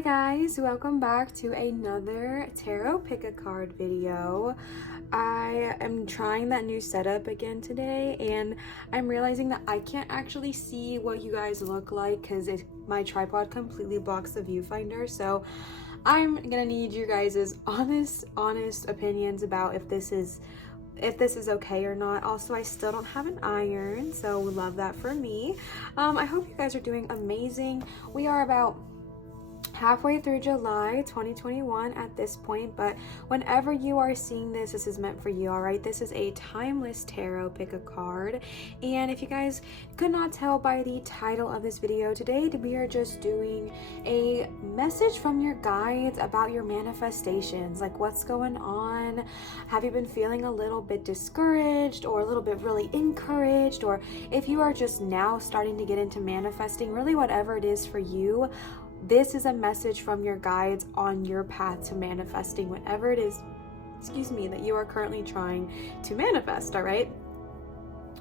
Hi guys, welcome back to another tarot pick a card video. I am trying that new setup again today and I'm realizing that I can't actually see what you guys look like because my tripod completely blocks the viewfinder. So I'm gonna need you guys' honest opinions about if this is okay or not. Also, I still don't have an iron, so love that for me. I hope you guys are doing amazing. We are about halfway through July 2021 at this point, but whenever you are seeing this, this is meant for you. All right, this is a timeless tarot pick a card, and if you guys could not tell by the title of this video, today we are just doing a message from your guides about your manifestations. Like, what's going on? Have you been feeling a little bit discouraged or a little bit really encouraged? Or if you are just now starting to get into manifesting, really whatever it is for you, this is a message from your guides on your path to manifesting whatever it is, that you are currently trying to manifest, all right?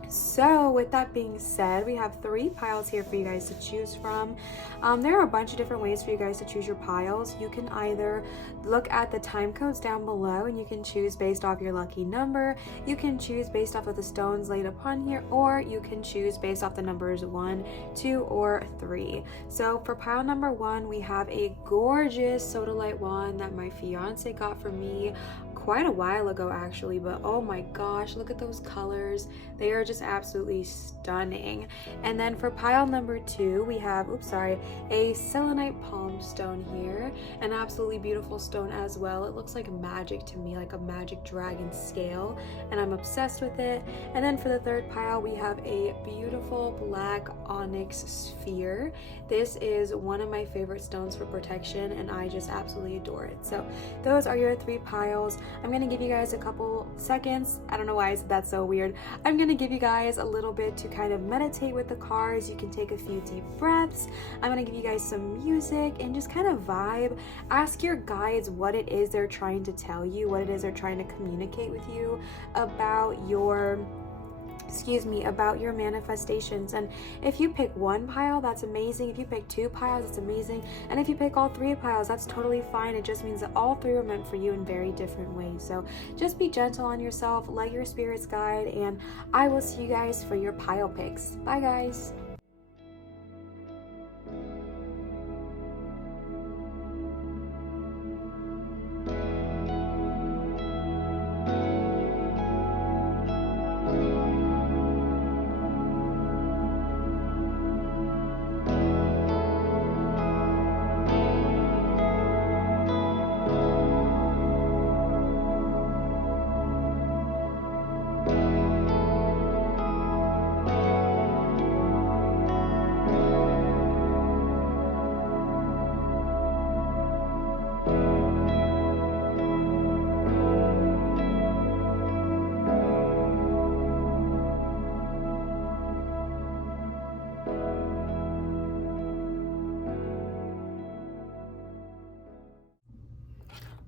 So with that being said, we have 3 piles here for you guys to choose from. There are a bunch of different ways for you guys to choose your piles. You can either look at the time codes down below and you can choose based off your lucky number. You can choose based off of the stones laid upon here, or you can choose based off the numbers 1, 2, or 3. So for pile number 1, we have a gorgeous sodalite wand that my fiance got for me quite a while ago actually, but oh my gosh, look at those colors. They are just absolutely stunning. And then for pile number 2, we have a selenite palm stone here, an absolutely beautiful stone as well. It looks like magic to me, like a magic dragon scale, and I'm obsessed with it. And then for the 3rd pile, we have a beautiful black onyx sphere. This is one of my favorite stones for protection, and I just absolutely adore it. So those are your 3 piles. I'm gonna give you guys a couple seconds. I don't know why that's so weird. I'm gonna give you guys a little bit to kind of meditate with the cards. You can take a few deep breaths. I'm gonna give you guys some music and just kind of vibe. Ask your guides what it is they're trying to tell you, what it is they're trying to communicate with you about your manifestations. And if you pick 1 pile, that's amazing. If you pick 2 piles, that's amazing. And if you pick all 3 piles, that's totally fine. It just means that all 3 are meant for you in very different ways. So just be gentle on yourself, let your spirits guide, and I will see you guys for your pile picks. Bye guys.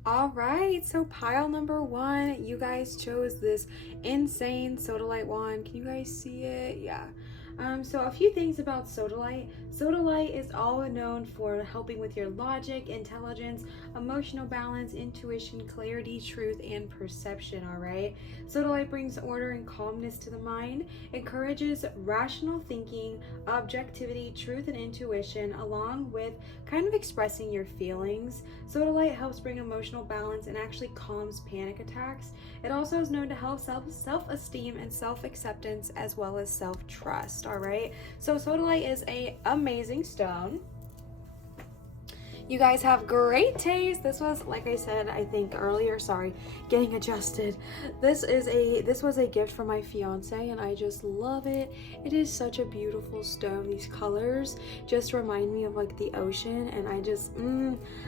All right, so pile number 1, you guys chose this insane sodalite wand. Can you guys see it? Yeah. So a few things about sodalite. Sodalite is all known for helping with your logic, intelligence, emotional balance, intuition, clarity, truth, and perception, all right? Sodalite brings order and calmness to the mind, encourages rational thinking, objectivity, truth, and intuition, along with kind of expressing your feelings. Sodalite helps bring emotional balance and actually calms panic attacks. It also is known to help self-esteem and self-acceptance as well as self-trust. All right, so sodalite is a amazing stone. You guys have great taste. This was, like I said, I think earlier, getting adjusted. This was a gift from my fiance and I just love it. It is such a beautiful stone. These colors just remind me of like the ocean and I just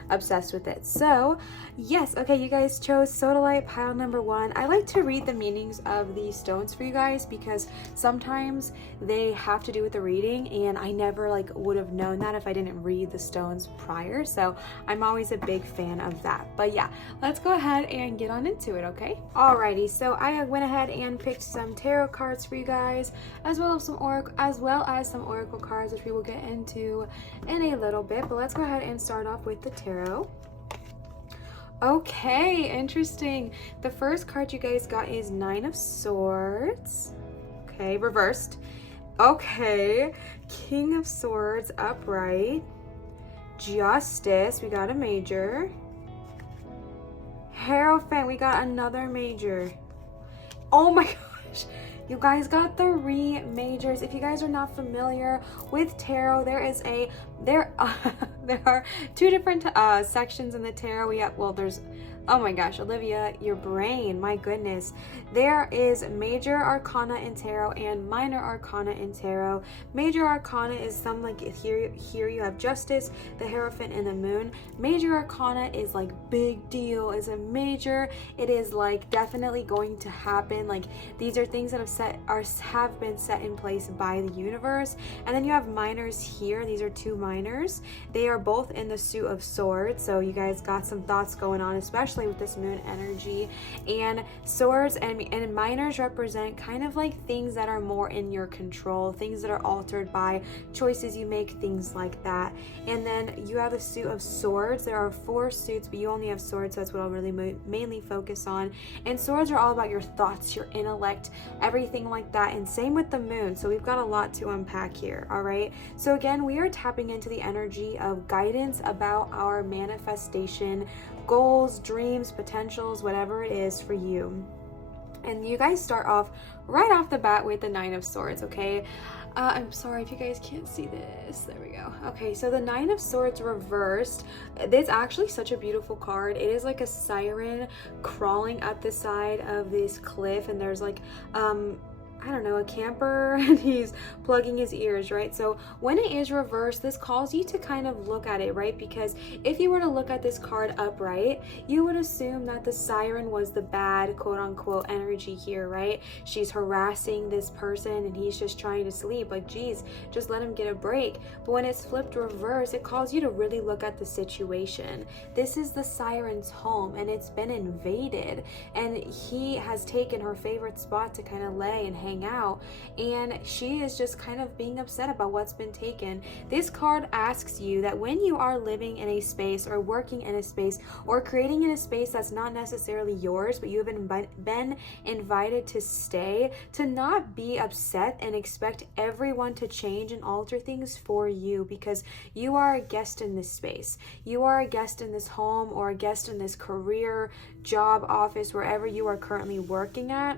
obsessed with it. So yes, okay, you guys chose sodalite pile number 1. I like to read the meanings of these stones for you guys because sometimes they have to do with the reading and I never would have known that if I didn't read the stones prior. so I'm always a big fan of that. But yeah, let's go ahead and get on into it, okay? Alrighty, so I went ahead and picked some tarot cards for you guys, as well as some oracle cards, which we will get into in a little bit. But let's go ahead and start off with the tarot. Okay, interesting. The first card you guys got is Nine of Swords. Okay, reversed. Okay, King of Swords upright. Justice, we got a major. Hierophant, we got another major. Oh my gosh. You guys got 3 majors. If you guys are not familiar with tarot, there are 2 different sections in the tarot. There's, oh my gosh, Olivia, your brain, my goodness. There is major arcana in tarot and minor arcana in tarot. Major arcana is some like here you have Justice, the Hierophant, and the Moon. Major arcana is like big deal, is a major. It is like definitely going to happen. Like these are things that have been set in place by the universe. And then you have minors here. These are 2 minors. They are both in the suit of swords. So you guys got some thoughts going on, especially with this moon energy. And swords and minors represent kind of like things that are more in your control, things that are altered by choices you make, things like that. And then you have the suit of swords. There are 4 suits, but you only have swords, so that's what I'll really mainly focus on. And swords are all about your thoughts, your intellect, everything like that. And same with the moon. So we've got a lot to unpack here. All right, so again, we are tapping into the energy of guidance about our manifestation, goals, dreams, potentials, whatever it is for you. And you guys start off right off the bat with the Nine of Swords, okay? I'm sorry if you guys can't see this. There we go. Okay, so the Nine of Swords reversed. It's actually such a beautiful card. It is like a siren crawling up the side of this cliff, and there's like I don't know, a camper, and he's plugging his ears, right? So when it is reversed, this calls you to kind of look at it, right? Because if you were to look at this card upright, you would assume that the siren was the bad, quote unquote, energy here, right? She's harassing this person and he's just trying to sleep. Like, geez, just let him get a break. But when it's flipped reverse, it calls you to really look at the situation. This is the siren's home and it's been invaded, and he has taken her favorite spot to kind of lay and hang out, and she is just kind of being upset about what's been taken. This card asks you that when you are living in a space or working in a space or creating in a space that's not necessarily yours, but you have been invited to stay, to not be upset and expect everyone to change and alter things for you, because you are a guest in this space. You are a guest in this home or a guest in this career, job, office, wherever you are currently working at.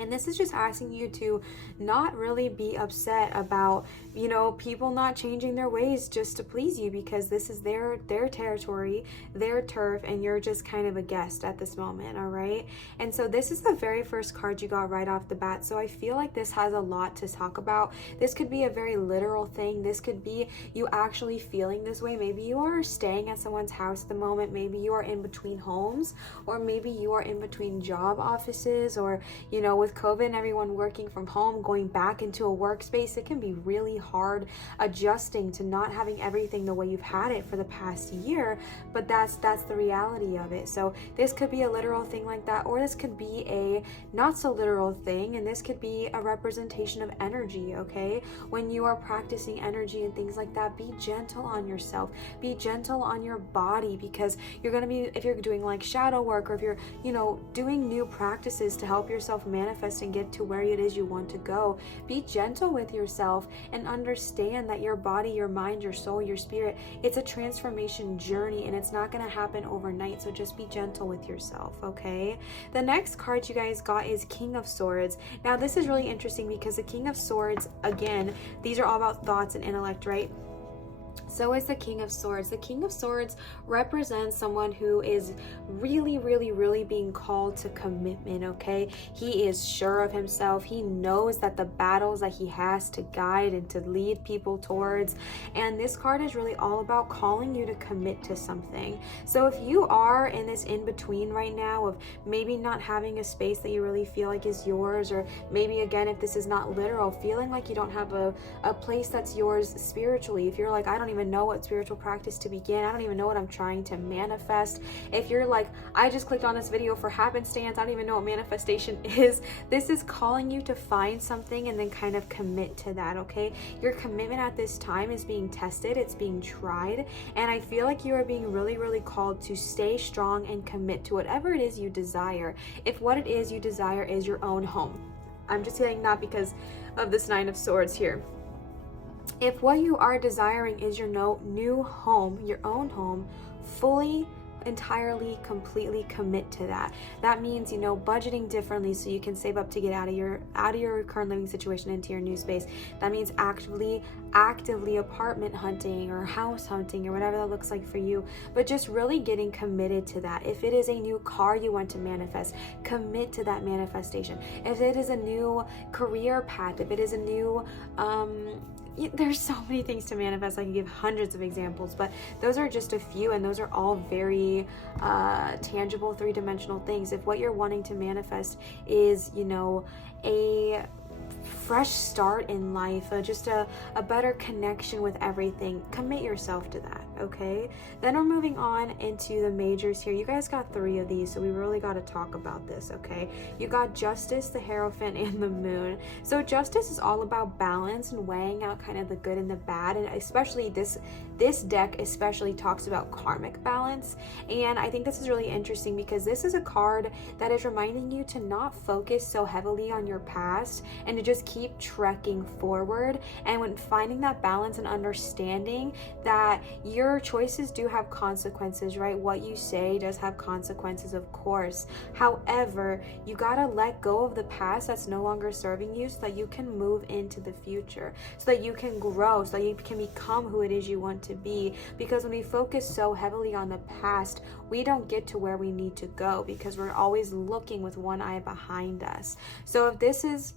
And this is just asking you to not really be upset about, you know, people not changing their ways just to please you, because this is their territory, their turf, and you're just kind of a guest at this moment, all right? And so this is the very first card you got right off the bat. So I feel like this has a lot to talk about. This could be a very literal thing. This could be you actually feeling this way. Maybe you are staying at someone's house at the moment. Maybe you are in between homes, or maybe you are in between job offices, or, you know, with COVID and everyone working from home, going back into a workspace, it can be really hard adjusting to not having everything the way you've had it for the past year, but that's the reality of it. So this could be a literal thing like that, or this could be a not so literal thing, and this could be a representation of energy, okay? When you are practicing energy and things like that, be gentle on yourself, be gentle on your body, because you're going to be, if you're doing like shadow work, or if you're, you know, doing new practices to help yourself manifest and get to where it is you want to go, be gentle with yourself and understand that your body, your mind, your soul, your spirit, it's a transformation journey, and it's not going to happen overnight. So just be gentle with yourself, okay? The next card you guys got is King of Swords. Now this is really interesting because the King of Swords, again, these are all about thoughts and intellect, right? So is the King of Swords. The King of Swords represents someone who is really being called to commitment, okay? He is sure of himself. He knows that the battles that he has to guide and to lead people towards. And this card is really all about calling you to commit to something. So if you are in this in-between right now of maybe not having a space that you really feel like is yours, or maybe, again, if this is not literal, feeling like you don't have a place that's yours spiritually, if you're like, I don't even even know what spiritual practice to begin. I don't even know what I'm trying to manifest. If you're like, I just clicked on this video for happenstance, I don't even know what manifestation is, this is calling you to find something and then kind of commit to that, okay? Your commitment at this time is being tested, it's being tried, and I feel like you are being really, really called to stay strong and commit to whatever it is you desire. If what it is you desire is your own home. I'm just saying that because of this Nine of Swords here. If what you are desiring is your new home, your own home, fully, entirely, completely commit to that. That means, you know, budgeting differently so you can save up to get out of your current living situation into your new space. That means actively apartment hunting or house hunting or whatever that looks like for you, but just really getting committed to that. If it is a new car you want to manifest, commit to that manifestation. If it is a new career path, if it is a new there's so many things to manifest. I can give hundreds of examples, but those are just a few, and those are all very tangible, three-dimensional things. If what you're wanting to manifest is, you know, a fresh start in life, just a better connection with everything, commit yourself to that, okay? Then we're moving on into the majors here. You guys got 3 of these, so we really got to talk about this, okay? You got Justice, the Hierophant, and the Moon. So Justice is all about balance and weighing out kind of the good and the bad, and especially this deck especially talks about karmic balance. And I think this is really interesting because this is a card that is reminding you to not focus so heavily on your past and to just keep trekking forward, and when finding that balance and understanding that your choices do have consequences, right? What you say does have consequences, of course. However, you gotta let go of the past that's no longer serving you so that you can move into the future, so that you can grow, so that you can become who it is you want to be. Because when we focus so heavily on the past, we don't get to where we need to go because we're always looking with one eye behind us. So if this is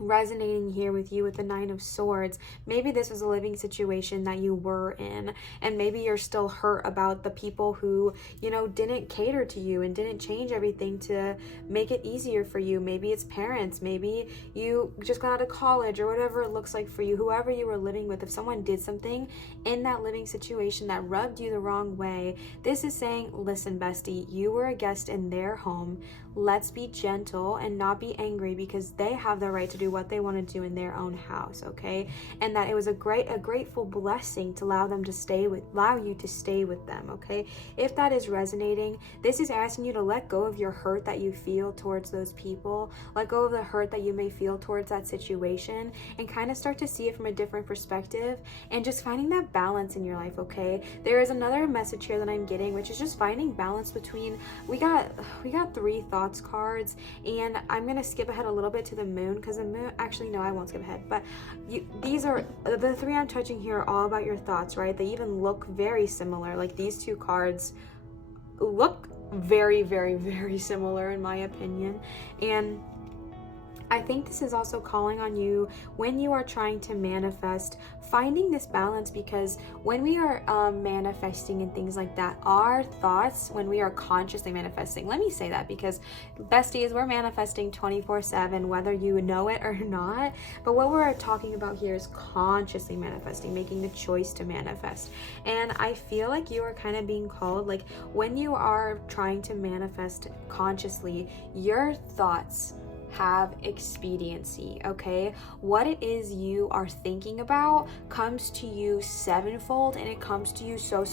resonating here with you with the Nine of Swords, maybe this was a living situation that you were in, and maybe you're still hurt about the people who, you know, didn't cater to you and didn't change everything to make it easier for you. Maybe it's parents, maybe you just got out of college, or whatever it looks like for you, whoever you were living with. If someone did something in that living situation that rubbed you the wrong way, this is saying, listen, bestie, you were a guest in their home. Let's be gentle and not be angry, because they have the right to do what they want to do in their own house, okay? And that it was a grateful blessing to allow you to stay with them, okay? If that is resonating, this is asking you to let go of your hurt that you feel towards those people, let go of the hurt that you may feel towards that situation, and kind of start to see it from a different perspective, and just finding that balance in your life, okay? There is another message here that I'm getting, which is just finding balance between, we got 3 thoughts cards, and I'm gonna skip ahead a little bit to the Moon, because the Moon, actually no, I won't skip ahead, but these are the 3 I'm touching here are all about your thoughts, right? They even look very similar. Like, these 2 cards look very, very, very similar in my opinion. And I think this is also calling on you when you are trying to manifest, finding this balance, because when we are manifesting and things like that, our thoughts, when we are consciously manifesting, let me say that, because besties, we're manifesting 24/7, whether you know it or not. But what we're talking about here is consciously manifesting, making the choice to manifest. And I feel like you are kind of being called, like, when you are trying to manifest consciously, your thoughts have expediency, okay? What it is you are thinking about comes to you sevenfold, and it comes to you so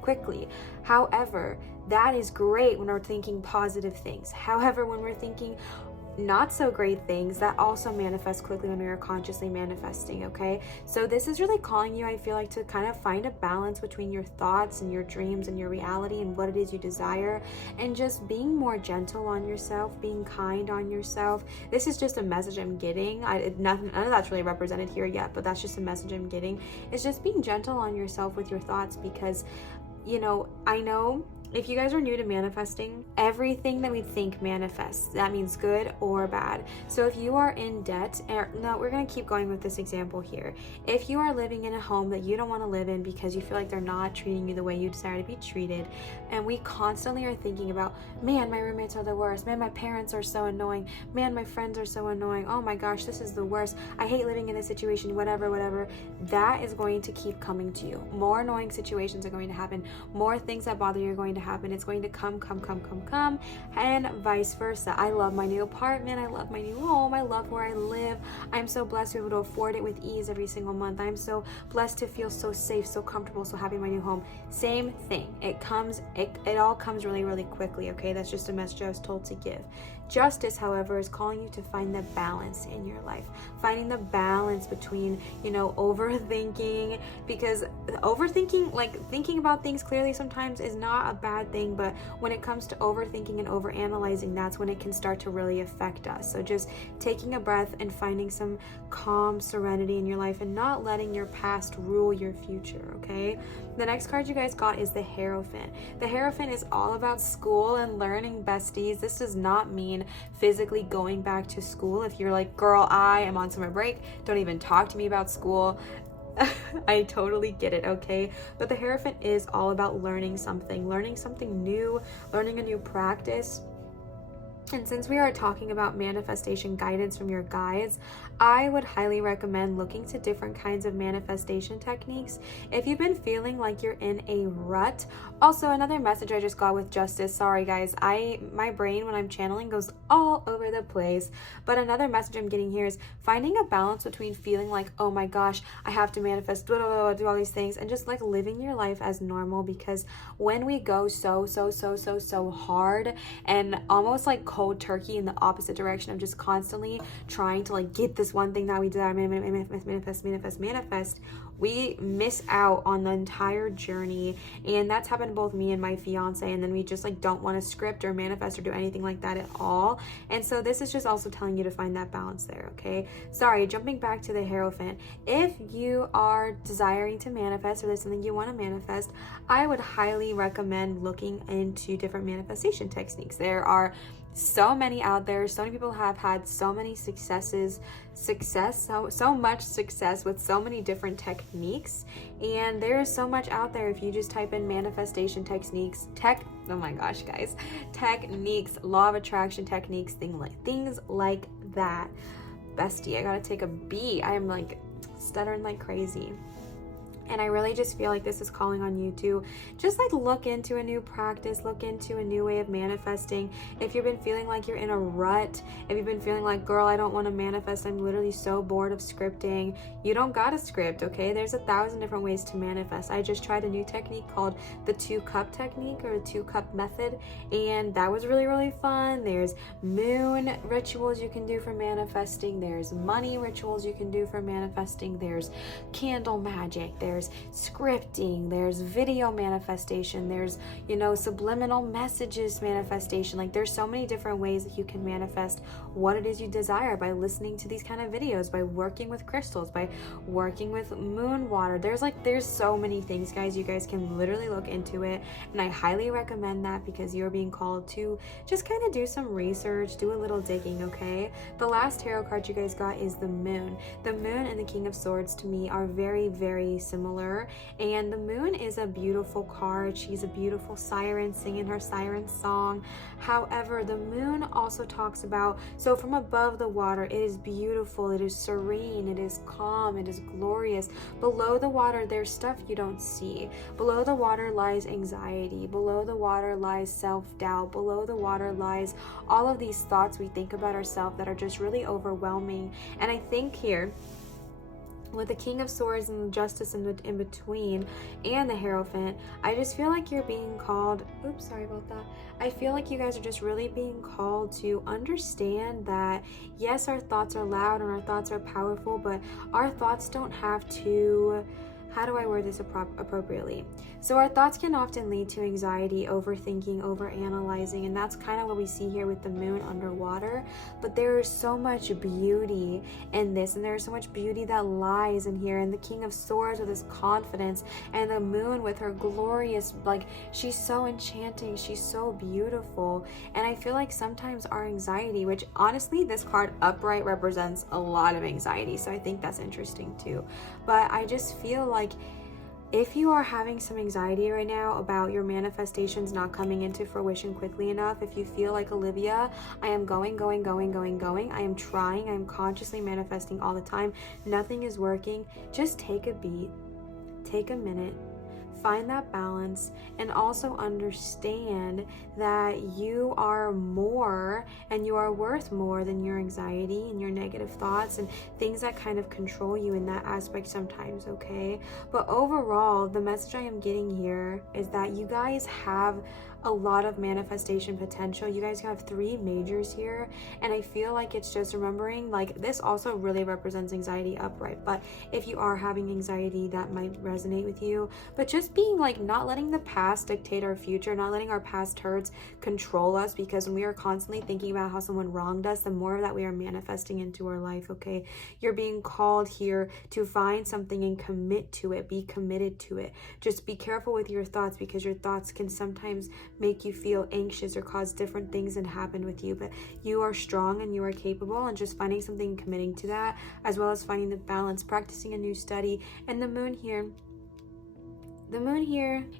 quickly. However, that is great when we're thinking positive things. However, when we're thinking not so great things, that also manifest quickly when we are consciously manifesting, okay? So this is really calling you, I feel like, to kind of find a balance between your thoughts and your dreams and your reality and what it is you desire, and just being more gentle on yourself, being kind on yourself. This is just a message I'm getting. None of that's really represented here yet, but that's just a message I'm getting. It's just being gentle on yourself with your thoughts, because, you know, I know if you guys are new to manifesting, everything that we think manifests. That means good or bad. So if you are in debt, no, we're going to keep going with this example here. If you are living in a home that you don't want to live in because you feel like they're not treating you the way you desire to be treated, and we constantly are thinking about, man, my roommates are the worst. Man, my parents are so annoying. Man, my friends are so annoying. Oh my gosh, this is the worst. I hate living in this situation, whatever. That is going to keep coming to you. More annoying situations are going to happen. More things that bother you are going to happen. It's going to come, and vice versa. I love my new apartment. I love my new home. I love where I live. I'm so blessed to be able to afford it with ease every single month. I'm so blessed to feel so safe, so comfortable, so happy in my new home. Same thing. It all comes really quickly, okay? That's just a message I was told to give. Justice, however, is calling you to find the balance in your life. Finding the balance between, overthinking, because overthinking, like thinking about things clearly sometimes is not a bad thing, but when it comes to overthinking and overanalyzing, that's when it can start to really affect us. So just taking a breath and finding some calm serenity in your life and not letting your past rule your future, okay? The next card you guys got is the Hierophant. The Hierophant is all about school and learning, besties. This does not mean physically going back to school. If you're like, girl, I am on summer break, don't even talk to me about school. I totally get it, okay? But the Hierophant is all about learning something new, learning a new practice. And since we are talking about manifestation guidance from your guides, I would highly recommend looking to different kinds of manifestation techniques. If you've been feeling like you're in a rut, also another message I just got with Justice, sorry guys, my brain when I'm channeling goes all over the place, but another message I'm getting here is finding a balance between feeling like, oh my gosh, I have to manifest, do all these things, and just like living your life as normal, because when we go so hard and almost like cold turkey in the opposite direction of just constantly trying to like get this one thing that we desire, manifest, we miss out on the entire journey. And that's happened to both me and my fiance, and then we just like don't want to script or manifest or do anything like that at all. And so this is just also telling you to find that balance there, okay? Sorry, jumping back to the Hierophant. If you are desiring to manifest or there's something you want to manifest, I would highly recommend looking into different manifestation techniques. There are so many out there. So many people have had so many so much success with so many different techniques, and there is so much out there. If you just type in manifestation techniques, techniques, law of attraction techniques, things like that. Bestie, I gotta take a beat. I am like stuttering like crazy. And I really just feel like this is calling on you to just like look into a new practice, look into a new way of manifesting. If you've been feeling like you're in a rut, if you've been feeling like, girl, I don't want to manifest, I'm literally so bored of scripting, you don't gotta script, okay? There's 1,000 different ways to manifest. I just tried a new technique called the 2-cup technique, or the 2-cup method, and that was really fun. There's moon rituals you can do for manifesting, there's money rituals you can do for manifesting, there's candle magic, there's scripting, there's video manifestation, there's subliminal messages manifestation. Like there's so many different ways that you can manifest what it is you desire by listening to these kind of videos, by working with crystals, by working with moon water. There's so many things, guys. You guys can literally look into it, and I highly recommend that because you're being called to just kind of do some research, do a little digging, okay? The last tarot card you guys got is the Moon. The Moon and the King of Swords to me are very similar, and the Moon is a beautiful card. She's a beautiful siren singing her siren song. However, the Moon also talks about, so from above the water, it is beautiful, it is serene, it is calm, it is glorious. Below the water, there's stuff you don't see. Below the water lies anxiety. Below the water lies self-doubt. Below the water lies all of these thoughts we think about ourselves that are just really overwhelming. And I think here, with the King of Swords and the Justice in between and the Hierophant, I just feel like you're being called, oops, sorry about that. I feel like you guys are just really being called to understand that, yes, our thoughts are loud and our thoughts are powerful, but our thoughts don't have to How do I word this appropriately? So our thoughts can often lead to anxiety, overthinking, overanalyzing, and that's kind of what we see here with the moon underwater. But there is so much beauty in this, and there is so much beauty that lies in here. And the King of Swords with his confidence, and the moon with her glorious, like, she's so enchanting, she's so beautiful. And I feel like sometimes our anxiety, which honestly this card upright represents a lot of anxiety, so I think that's interesting too. But I just feel like if you are having some anxiety right now about your manifestations not coming into fruition quickly enough, if you feel like, Olivia, I am going, I am trying, I am consciously manifesting all the time, nothing is working, just take a beat, take a minute, find that balance, and also understand that you are more and you are worth more than your anxiety and your negative thoughts and things that kind of control you in that aspect sometimes, okay? But overall, the message I am getting here is that you guys have a lot of manifestation potential. You guys have 3 majors here, and I feel like it's just remembering, like, this also really represents anxiety upright, but if you are having anxiety, that might resonate with you. But just being like, not letting the past dictate our future, not letting our past hurts control us, because when we are constantly thinking about how someone wronged us, the more of that we are manifesting into our life, okay? You're being called here to find something and commit to it, be committed to it. Just be careful with your thoughts, because your thoughts can sometimes make you feel anxious or cause different things that happen with you. But you are strong and you are capable, and just finding something and committing to that, as well as finding the balance, practicing a new study. And the moon here,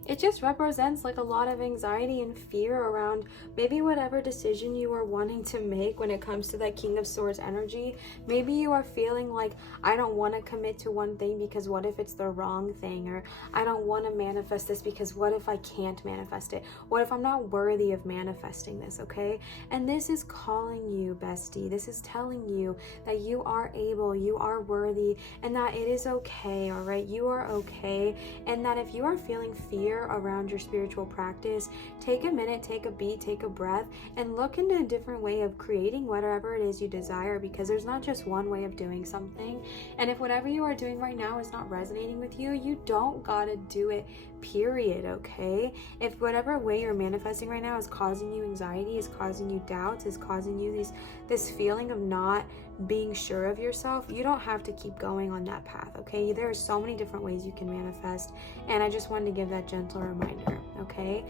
it just represents like a lot of anxiety and fear around maybe whatever decision you are wanting to make when it comes to that King of Swords energy. Maybe you are feeling like, I don't want to commit to one thing because what if it's the wrong thing? Or I don't want to manifest this because what if I can't manifest it? What if I'm not worthy of manifesting this, okay? And this is calling you, bestie. This is telling you that you are able, you are worthy, and that it is okay, all right? You are okay, and that if you are feeling fear around your spiritual practice, take a minute, take a beat, take a breath, and look into a different way of creating whatever it is you desire, because there's not just one way of doing something. And if whatever you are doing right now is not resonating with you, you don't gotta do it, period, okay? If whatever way you're manifesting right now is causing you anxiety, is causing you doubts, is causing you this feeling of not being sure of yourself, you don't have to keep going on that path, okay? There are so many different ways you can manifest, and I just wanted to give that gentle reminder, okay?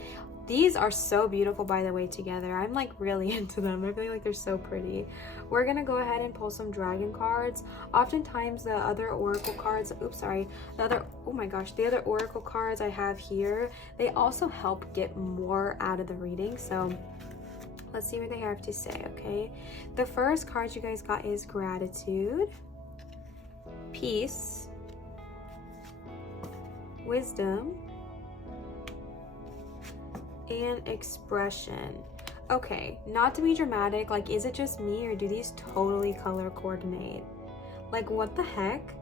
These are so beautiful, by the way, together. I'm like really into them. I feel like they're so pretty. We're gonna go ahead and pull some dragon cards. Oftentimes the other oracle cards, the other oracle cards I have here, they also help get more out of the reading. So let's see what they have to say, okay? The first card you guys got is gratitude, peace, wisdom, and expression. Okay, not to be dramatic, like, is it just me or do these totally color coordinate? Like, what the heck?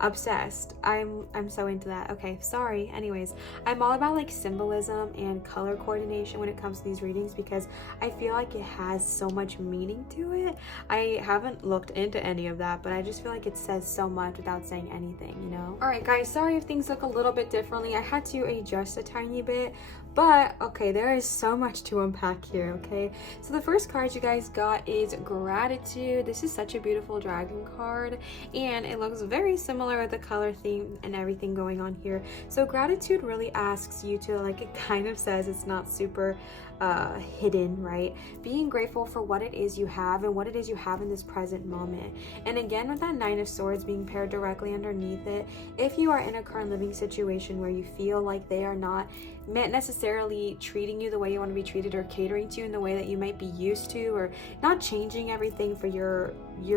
Obsessed. I'm so into that. Okay, sorry. Anyways, I'm all about like symbolism and color coordination when it comes to these readings, because I feel like it has so much meaning to it. I haven't looked into any of that, but I just feel like it says so much without saying anything, you know? All right, guys, sorry if things look a little bit differently. I had to adjust a tiny bit, but okay, there is so much to unpack here, okay? So the first card you guys got is gratitude. This is such a beautiful dragon card, and it looks very similar with the color theme and everything going on here. So gratitude really asks you to, like, it kind of says, it's not super hidden, right? Being grateful for what it is you have and what it is you have in this present moment. And again, with that Nine of Swords being paired directly underneath it, if you are in a current living situation where you feel like they are not necessarily treating you the way you want to be treated, or catering to you in the way that you might be used to, or not changing everything for your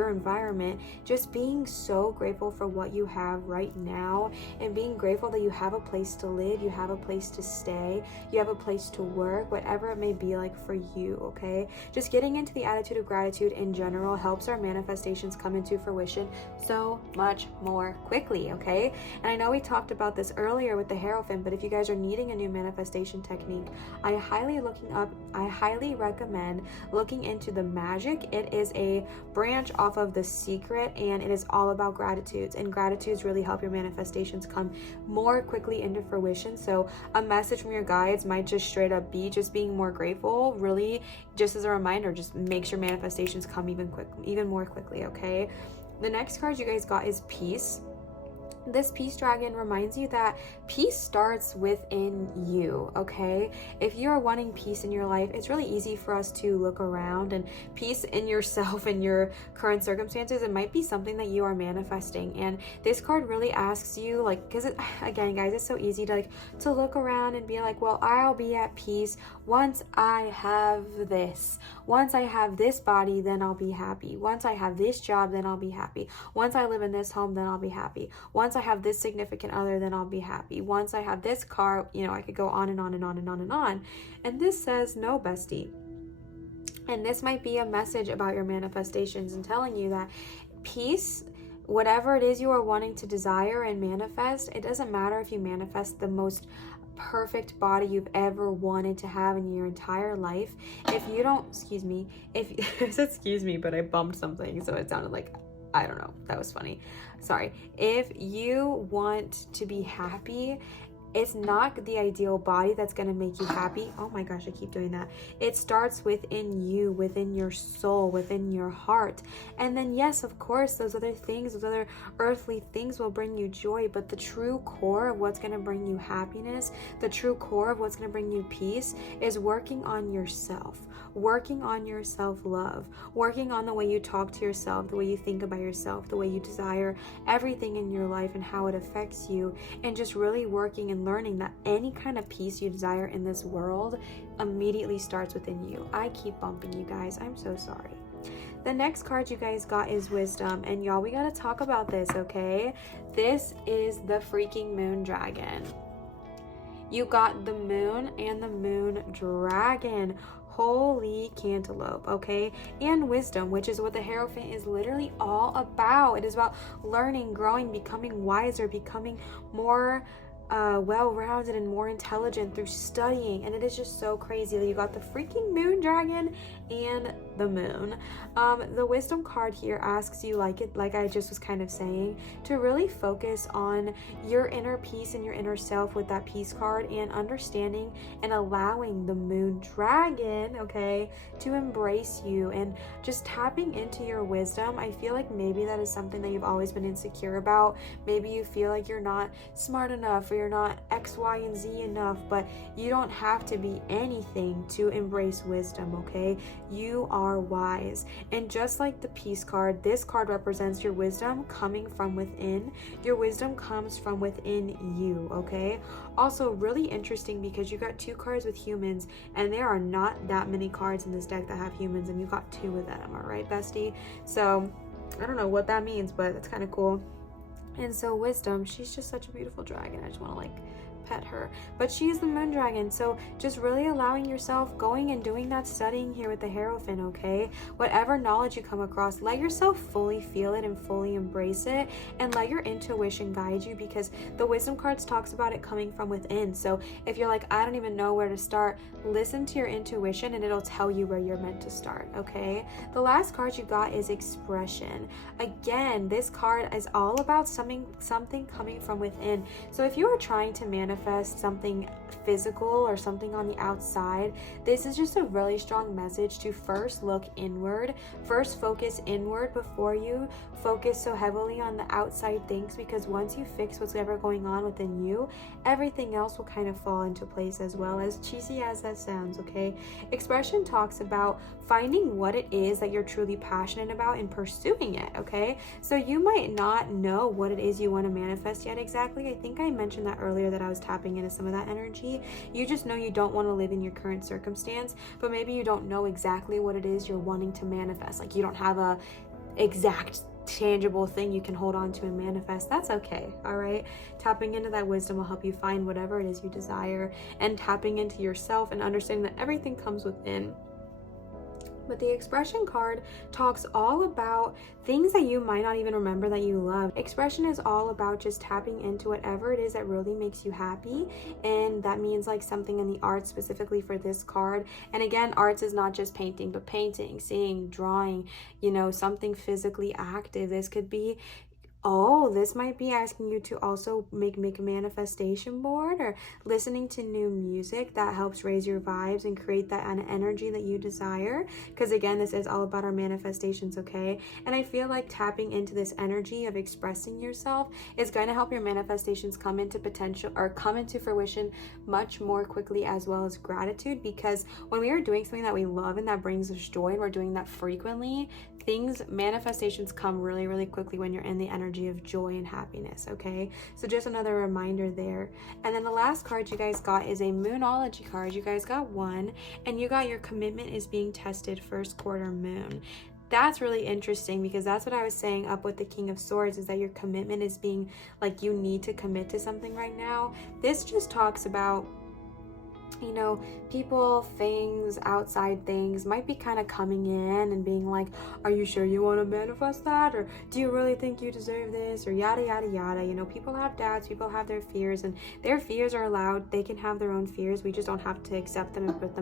environment, just being so grateful for what you have right now, and being grateful that you have a place to live, you have a place to stay, you have a place to work, whatever it may be like for you, okay? Just getting into the attitude of gratitude in general helps our manifestations come into fruition so much more quickly, okay? And I know we talked about this earlier with the Hierophant, but if you guys are needing a new manifestation technique, I highly recommend looking into the Magic. It is a branch much off of The Secret, and it is all about gratitudes, and gratitudes really help your manifestations come more quickly into fruition. So a message from your guides might just straight up be just being more grateful, really, just as a reminder, just makes your manifestations come even more quickly, okay? The next card you guys got is Peace. This peace dragon reminds you that peace starts within you, okay? If you're wanting peace in your life, it's really easy for us to look around, and peace in yourself and your current circumstances, it might be something that you are manifesting. And this card really asks you, like, because again, guys, it's so easy to look around and be like, well, I'll be at peace once I have this. Once I have this body, then I'll be happy. Once I have this job, then I'll be happy. Once I live in this home, then I'll be happy. Once I have this significant other, then I'll be happy. Once I have this car, I could go on and on and on and on and on. And this says, no, bestie. And this might be a message about your manifestations and telling you that peace, whatever it is you are wanting to desire and manifest, it doesn't matter if you manifest the most perfect body you've ever wanted to have in your entire life. If you don't, excuse me, but I bumped something, so it sounded like, I don't know, that was funny. Sorry. If you want to be happy, it's not the ideal body that's going to make you happy. Oh my gosh, I keep doing that. It starts within you, within your soul, within your heart. And then yes, of course, those other things, those other earthly things will bring you joy, but the true core of what's going to bring you happiness, the true core of what's going to bring you peace is working on yourself. Working on your self-love, working on the way you talk to yourself, the way you think about yourself, the way you desire everything in your life and how it affects you, and just really working and learning that any kind of peace you desire in this world immediately starts within you. I keep bumping you guys. I'm so sorry. The next card you guys got is Wisdom, and y'all, we gotta talk about this, okay? This is the freaking Moon Dragon. You got the moon and the moon dragon. Holy cantaloupe, okay? And wisdom, which is what the Hierophant is literally all about. It is about learning, growing, becoming wiser, becoming more well-rounded and more intelligent through studying. And it is just so crazy that you got the freaking moon dragon and the moon. The wisdom card here asks you, like I just was kind of saying, to really focus on your inner peace and your inner self with that peace card, and understanding and allowing the moon dragon, okay, to embrace you and just tapping into your wisdom. I feel like maybe that is something that you've always been insecure about. Maybe you feel like you're not smart enough, or you're not X, Y, and Z enough, but you don't have to be anything to embrace wisdom, okay? You are wise. And just like the peace card, this card represents your wisdom coming from within. Your wisdom comes from within you, okay? Also, really interesting because you got two cards with humans, and there are not that many cards in this deck that have humans, and you got two of them, all right, bestie? So I don't know what that means, but that's kind of cool. And so Wisdom, she's just such a beautiful dragon. I just want to pet her, but she's the moon dragon. So just really allowing yourself, going and doing that studying here with the Hierophant, okay? Whatever knowledge you come across, let yourself fully feel it and fully embrace it, and let your intuition guide you, because the wisdom cards talks about it coming from within. So if you're like, I don't even know where to start, listen to your intuition and it'll tell you where you're meant to start, okay? The last card you got is Expression. Again, this card is all about something coming from within. So if you are trying to manifest something physical or something on the outside, this is just a really strong message to first look inward, first focus inward before you focus so heavily on the outside things, because once you fix what's ever going on within you, everything else will kind of fall into place, as well, as cheesy as that sounds, okay? Expression talks about finding what it is that you're truly passionate about and pursuing it, okay? So you might not know what it is you want to manifest yet exactly. I think I mentioned that earlier, that I was tapping into some of that energy. You just know you don't want to live in your current circumstance, but maybe you don't know exactly what it is you're wanting to manifest. Like, you don't have a exact tangible thing you can hold on to and manifest. That's okay, all right? Tapping into that wisdom will help you find whatever it is you desire, and tapping into yourself and understanding that everything comes within. But the expression card talks all about things that you might not even remember that you love. Expression is all about just tapping into whatever it is that really makes you happy. And that means like something in the arts specifically for this card. And again, arts is not just painting, but painting, singing, drawing, you know, something physically active. This could be, oh, this might be asking you to also make a manifestation board, or listening to new music that helps raise your vibes and create that energy that you desire. Because again, this is all about our manifestations, okay? And I feel like tapping into this energy of expressing yourself is going to help your manifestations come into potential or come into fruition much more quickly, as well as gratitude. Because when we are doing something that we love and that brings us joy, and we're doing that frequently, manifestations come really, really quickly when you're in the energy of joy and happiness, okay? So just another reminder there. And then the last card you guys got is a Moonology card. You guys got one, and you got your commitment is being tested first quarter moon. That's really interesting, because that's what I was saying up with the King of Swords, is that your commitment is being like, you need to commit to something right now. This just talks about, you know, people, things, outside things might be kind of coming in and being like, are you sure you want to manifest that? Or do you really think you deserve this? Or yada, yada, yada. You know, people have doubts, people have their fears, and their fears are allowed. They can have their own fears. We just don't have to accept them and put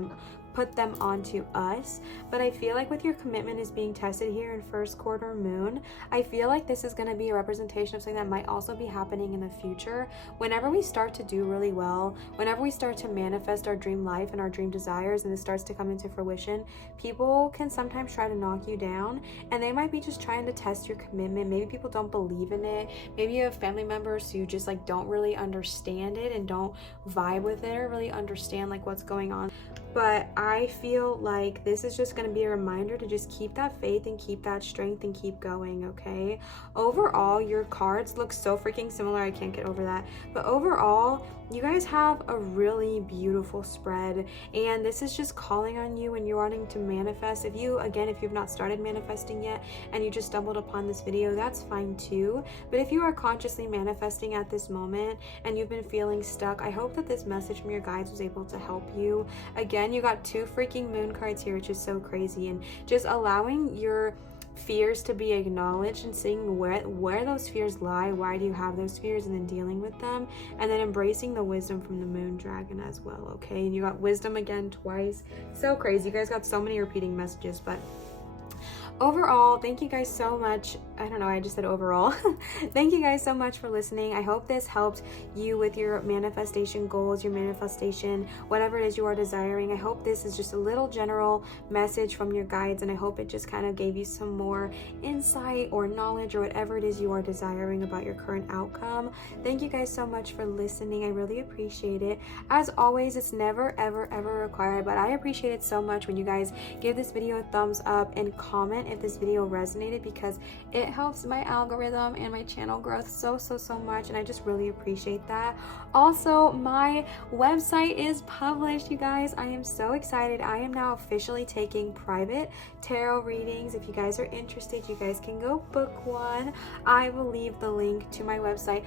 them onto us. But I feel like with your commitment is being tested here in first quarter moon, I feel like this is going to be a representation of something that might also be happening in the future. Whenever we start to do really well, whenever we start to manifest our dream life and our dream desires, and it starts to come into fruition, people can sometimes try to knock you down, and they might be just trying to test your commitment. Maybe people don't believe in it. Maybe you have family members who just like don't really understand it and don't vibe with it or really understand like what's going on. But I feel like this is just going to be a reminder to just keep that faith and keep that strength and keep going, okay? Overall, your cards look so freaking similar. I can't get over that. But overall, you guys have a really beautiful spread, and this is just calling on you when you're wanting to manifest. If you've not started manifesting yet and you just stumbled upon this video, that's fine too. But if you are consciously manifesting at this moment and you've been feeling stuck, I hope that this message from your guides was able to help you. Again, you got 2 freaking moon cards here, which is so crazy, and just allowing your fears to be acknowledged and seeing where those fears lie, why do you have those fears, and then dealing with them, and then embracing the wisdom from the moon dragon as well, okay? And you got wisdom again twice. So crazy. You guys got so many repeating messages. But overall, thank you guys so much. I don't know, I just said overall. Thank you guys so much for listening. I hope this helped you with your manifestation goals, your manifestation, whatever it is you are desiring. I hope this is just a little general message from your guides, and I hope it just kind of gave you some more insight or knowledge or whatever it is you are desiring about your current outcome. Thank you guys so much for listening. I really appreciate it. As always, it's never, ever, ever required, but I appreciate it so much when you guys give this video a thumbs up and comment if this video resonated, because it helps my algorithm and my channel growth so much, and I just really appreciate that. Also, my website is published, you guys. I am so excited. I am now officially taking private tarot readings. If you guys are interested, you guys can go book one. I will leave the link to my website.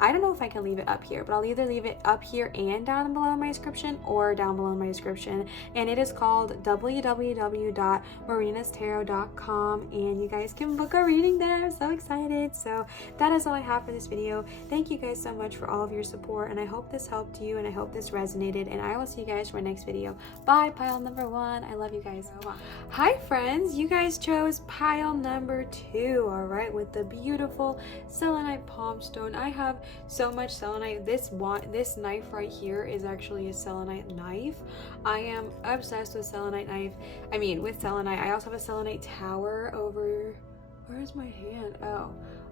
I don't know if I can leave it up here, but I'll either leave it up here and down below in my description, or down below in my description. And it is called www.marinastarot.com, and you guys can book a reading there. I'm so excited. So that is all I have for this video. Thank you guys so much for all of your support, and I hope this helped you, and I hope this resonated, and I will see you guys for my next video. Bye, pile number 1. I love you guys. Hi friends, you guys chose pile number 2, all right, with the beautiful selenite palm stone. I have so much selenite. This knife right here is actually a selenite knife. I am obsessed with selenite knife. With selenite. I also have a selenite tower over, where's my hand? Oh,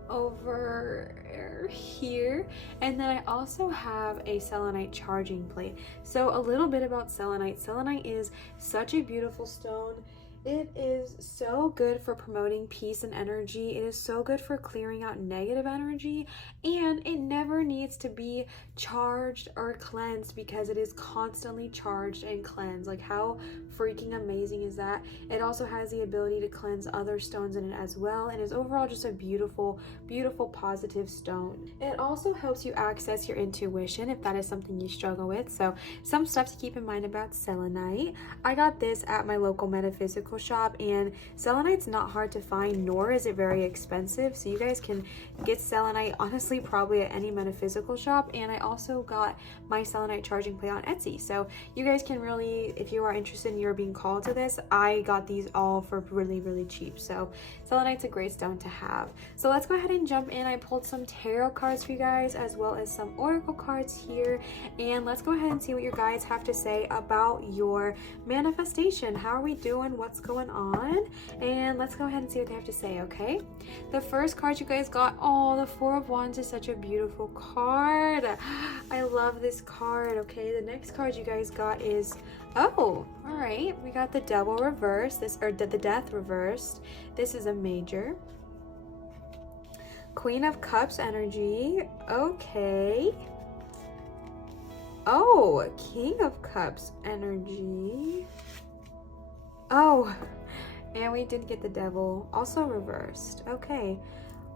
over here. And then I also have a selenite charging plate. So a little bit about selenite. Selenite is such a beautiful stone. It is so good for promoting peace and energy. It is so good for clearing out negative energy, and it never needs to be charged or cleansed, because it is constantly charged and cleansed. Like, how freaking amazing is that? It also has the ability to cleanse other stones in it as well, and is overall just a beautiful, beautiful, positive stone. It also helps you access your intuition if that is something you struggle with. So some stuff to keep in mind about selenite. I got this at my local metaphysical metaphysical shop, and selenite's not hard to find, nor is it very expensive. So you guys can get selenite honestly probably at any metaphysical shop. And I also got my selenite charging plate on Etsy. So you guys can really, if you are interested and you're being called to this, I got these all for really, really cheap. So selenite's a great stone to have. So let's go ahead and jump in. I pulled some tarot cards for you guys as well as some oracle cards here, and let's go ahead and see what your guides have to say about your manifestation. How are we doing? What's going on? And let's go ahead and see what they have to say. Okay, the first card you guys got, oh, the Four of Wands is such a beautiful card. I love this card. Okay, the next card you guys got is, oh, all right, we got the Devil reversed, the Death reversed. This is a major. Queen of Cups energy. Okay. Oh, King of Cups energy. Oh, and we did get the Devil also reversed. Okay.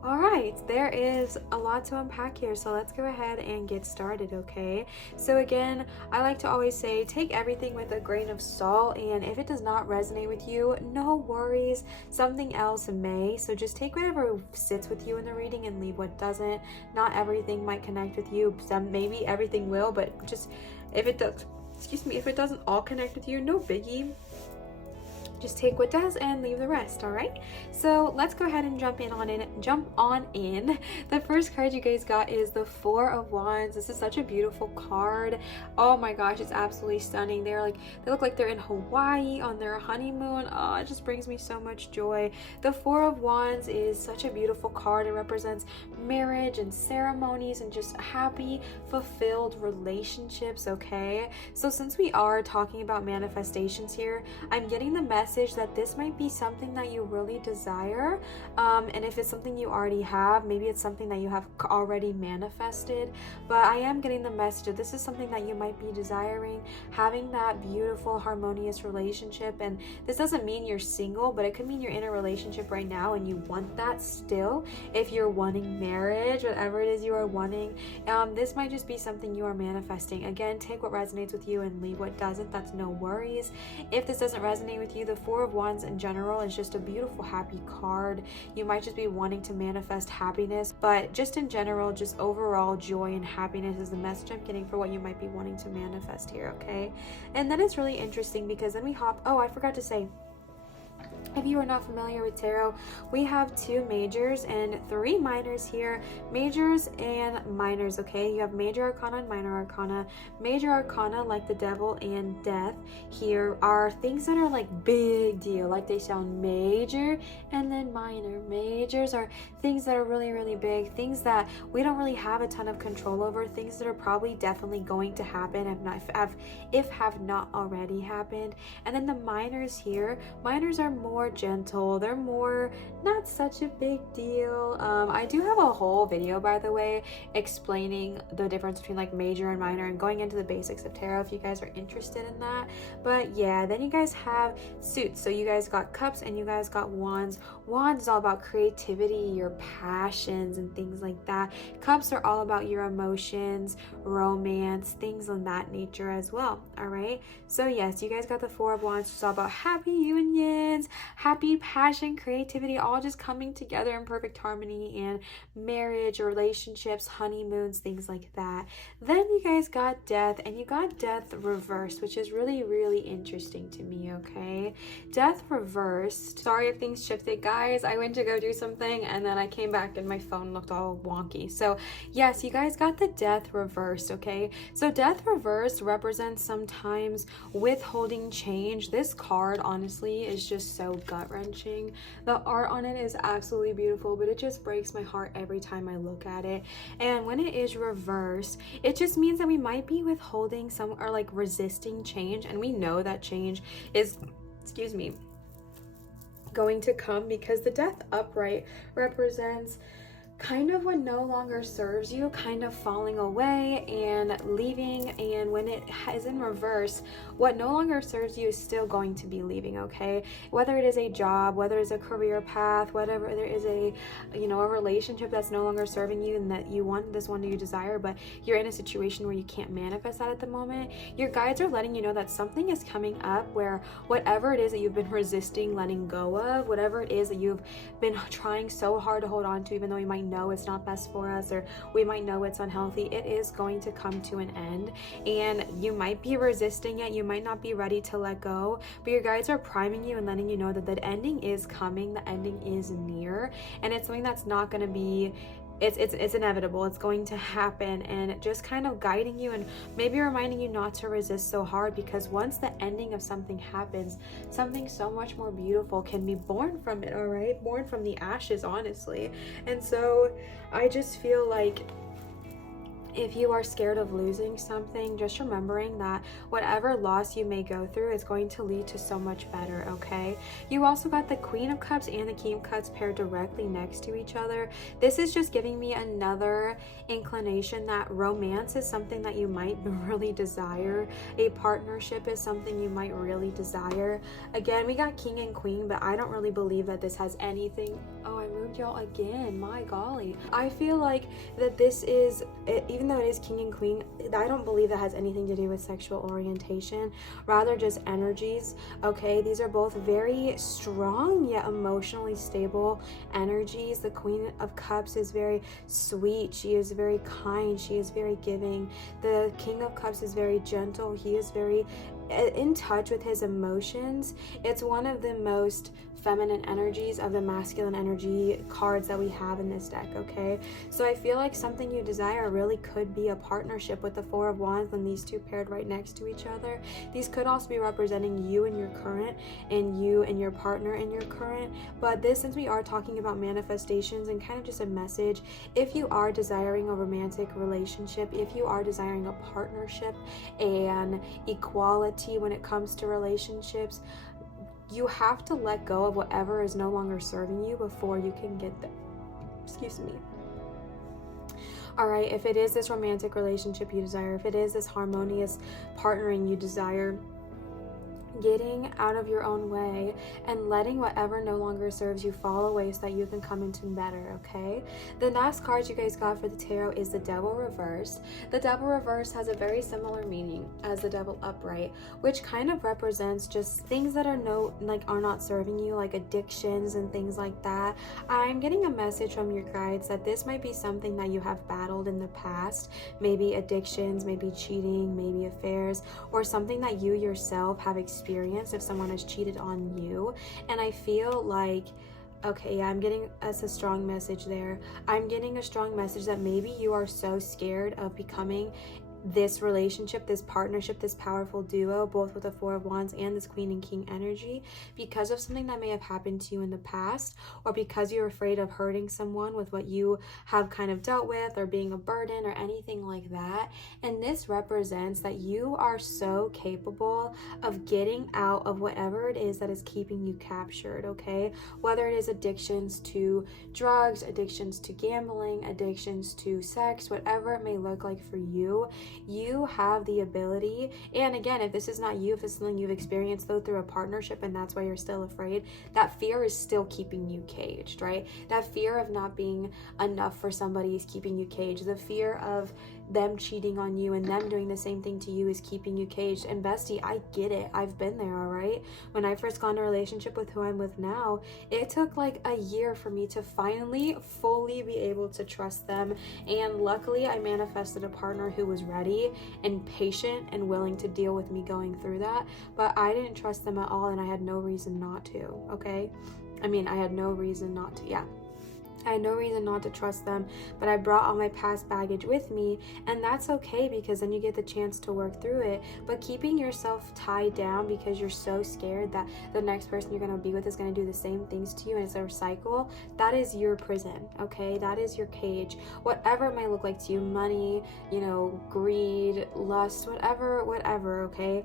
All right, there is a lot to unpack here, so let's go ahead and get started, okay? So again, I like to always say, take everything with a grain of salt, and if it does not resonate with you, no worries, something else may. So just take whatever sits with you in the reading and leave what doesn't. Not everything might connect with you, maybe everything will, but just if it does, if it doesn't all connect with you, no biggie. Just take what does and leave the rest, all right? So let's go ahead and jump on in. The first card you guys got is the Four of Wands. This is such a beautiful card. Oh my gosh, it's absolutely stunning. They look like they're in Hawaii on their honeymoon. Oh, it just brings me so much joy. The Four of Wands is such a beautiful card. It represents marriage and ceremonies and just happy, fulfilled relationships, okay? So since we are talking about manifestations here, I'm getting the message that this might be something that you really desire, and if it's something you already have, maybe it's something that you have already manifested, but I am getting the message that this is something that you might be desiring, having that beautiful harmonious relationship. And this doesn't mean you're single, but it could mean you're in a relationship right now and you want that still. If you're wanting marriage, whatever it is you are wanting, this might just be something you are manifesting. Again, take what resonates with you and leave what doesn't. That's no worries. If this doesn't resonate with you, the Four of Wands in general is just a beautiful happy card. You might just be wanting to manifest happiness, but just in general, just overall joy and happiness is the message I'm getting for what you might be wanting to manifest here, okay? And then it's really interesting because then we hop, oh, I forgot to say, if you are not familiar with tarot, we have 2 majors and 3 minors here. Majors and minors, okay? You have major arcana and minor arcana. Major arcana, like the Devil and Death, here are things that are like big deal, like they sound major, and then minor. Majors are things that are really, really big, things that we don't really have a ton of control over, things that are probably definitely going to happen if have not already happened. And then the minors here, minors are more gentle, they're more not such a big deal. I do have a whole video, by the way, explaining the difference between like major and minor and going into the basics of tarot if you guys are interested in that. But yeah, then you guys have suits. So you guys got cups and you guys got wands. Wands is all about creativity, your passions and things like that. Cups are all about your emotions, romance, things of that nature as well. All right, so yes, you guys got the Four of Wands, which is all about happy unions, happy passion, creativity, all just coming together in perfect harmony, and marriage, relationships, honeymoons, things like that. Then you guys got Death, and you got Death reversed, which is really, really interesting to me, okay? Death reversed. Sorry if things shifted, guys. I went to go do something, and then I came back and my phone looked all wonky. So yes, you guys got the Death reversed, okay? So Death reversed represents sometimes withholding change. This card, honestly, is just so gut-wrenching. The art on it is absolutely beautiful, but it just breaks my heart every time I look at it. And when it is reversed, it just means that we might be withholding some or like resisting change, and we know that change is, going to come, because the Death upright represents kind of what no longer serves you kind of falling away and leaving, and when it is in reverse, what no longer serves you is still going to be leaving, okay? Whether it is a job, whether it's a career path, whatever, there is a relationship that's no longer serving you and that you want, this one that you desire, but you're in a situation where you can't manifest that at the moment. Your guides are letting you know that something is coming up where whatever it is that you've been resisting letting go of, whatever it is that you've been trying so hard to hold on to, even though you might know it's not best for us, or we might know it's unhealthy, it is going to come to an end. And you might be resisting it, you might not be ready to let go, but your guides are priming you and letting you know that the ending is coming, the ending is near, and it's something that's not going to be, it's inevitable, it's going to happen, and just kind of guiding you and maybe reminding you not to resist so hard, because once the ending of something happens, something so much more beautiful can be born from it, all right? Born from the ashes, honestly. And so I just feel like if you are scared of losing something, just remembering that whatever loss you may go through is going to lead to so much better, okay? You also got the Queen of Cups and the King of Cups paired directly next to each other. This is just giving me another inclination that romance is something that you might really desire. A partnership is something you might really desire. Again, we got King and Queen, but I don't really believe that this has anything. Oh, I moved y'all again, my golly. I feel like that this is, even though it is King and Queen, I don't believe that has anything to do with sexual orientation, rather just energies, okay? These are both very strong yet emotionally stable energies. The Queen of Cups is very sweet, she is very kind, she is very giving. The King of Cups is very gentle, he is very in touch with his emotions. It's one of the most feminine energies of the masculine energy cards that we have in this deck, okay? So I feel like something you desire really could be a partnership with the Four of Wands and these two paired right next to each other. These could also be representing you and your current, and you and your partner and your current. But this, since we are talking about manifestations and kind of just a message, if you are desiring a romantic relationship, if you are desiring a partnership and equality when it comes to relationships, you have to let go of whatever is no longer serving you before you can get there. Excuse me. All right, if it is this romantic relationship you desire, if it is this harmonious partnering you desire, getting out of your own way and letting whatever no longer serves you fall away so that you can come into better, okay? The last card you guys got for the tarot is the Devil reversed. The Devil reversed has a very similar meaning as the Devil upright, which kind of represents just things that are not serving you, like addictions and things like that. I'm getting a message from your guides that this might be something that you have battled in the past, maybe addictions, maybe cheating, maybe affairs, or something that you yourself have experienced if someone has cheated on you. And I feel like, okay, yeah, I'm getting us a strong message there. I'm getting a strong message that maybe you are so scared of becoming this relationship, this partnership, this powerful duo, both with the Four of Wands and this Queen and King energy, because of something that may have happened to you in the past, or because you're afraid of hurting someone with what you have kind of dealt with, or being a burden or anything like that. And this represents that you are so capable of getting out of whatever it is that is keeping you captured, okay? Whether it is addictions to drugs, addictions to gambling, addictions to sex, whatever it may look like for you, you have the ability. And again, if this is not you, if it's something you've experienced though through a partnership and that's why you're still afraid, that fear is still keeping you caged, right? That fear of not being enough for somebody is keeping you caged. The fear of them cheating on you and them doing the same thing to you is keeping you caged. And bestie, I get it. I've been there, all right? When I first got in a relationship with who I'm with now, it took like a year for me to finally fully be able to trust them. And luckily, I manifested a partner who was ready and patient and willing to deal with me going through that. But I didn't trust them at all, and I had no reason not to, okay? I mean, I had no reason not to, yeah. I had no reason not to trust them, but I brought all my past baggage with me, and that's okay, because then you get the chance to work through it. But keeping yourself tied down because you're so scared that the next person you're going to be with is going to do the same things to you and it's a cycle, that is your prison, okay? That is your cage. Whatever it might look like to you, money, greed, lust, whatever, okay?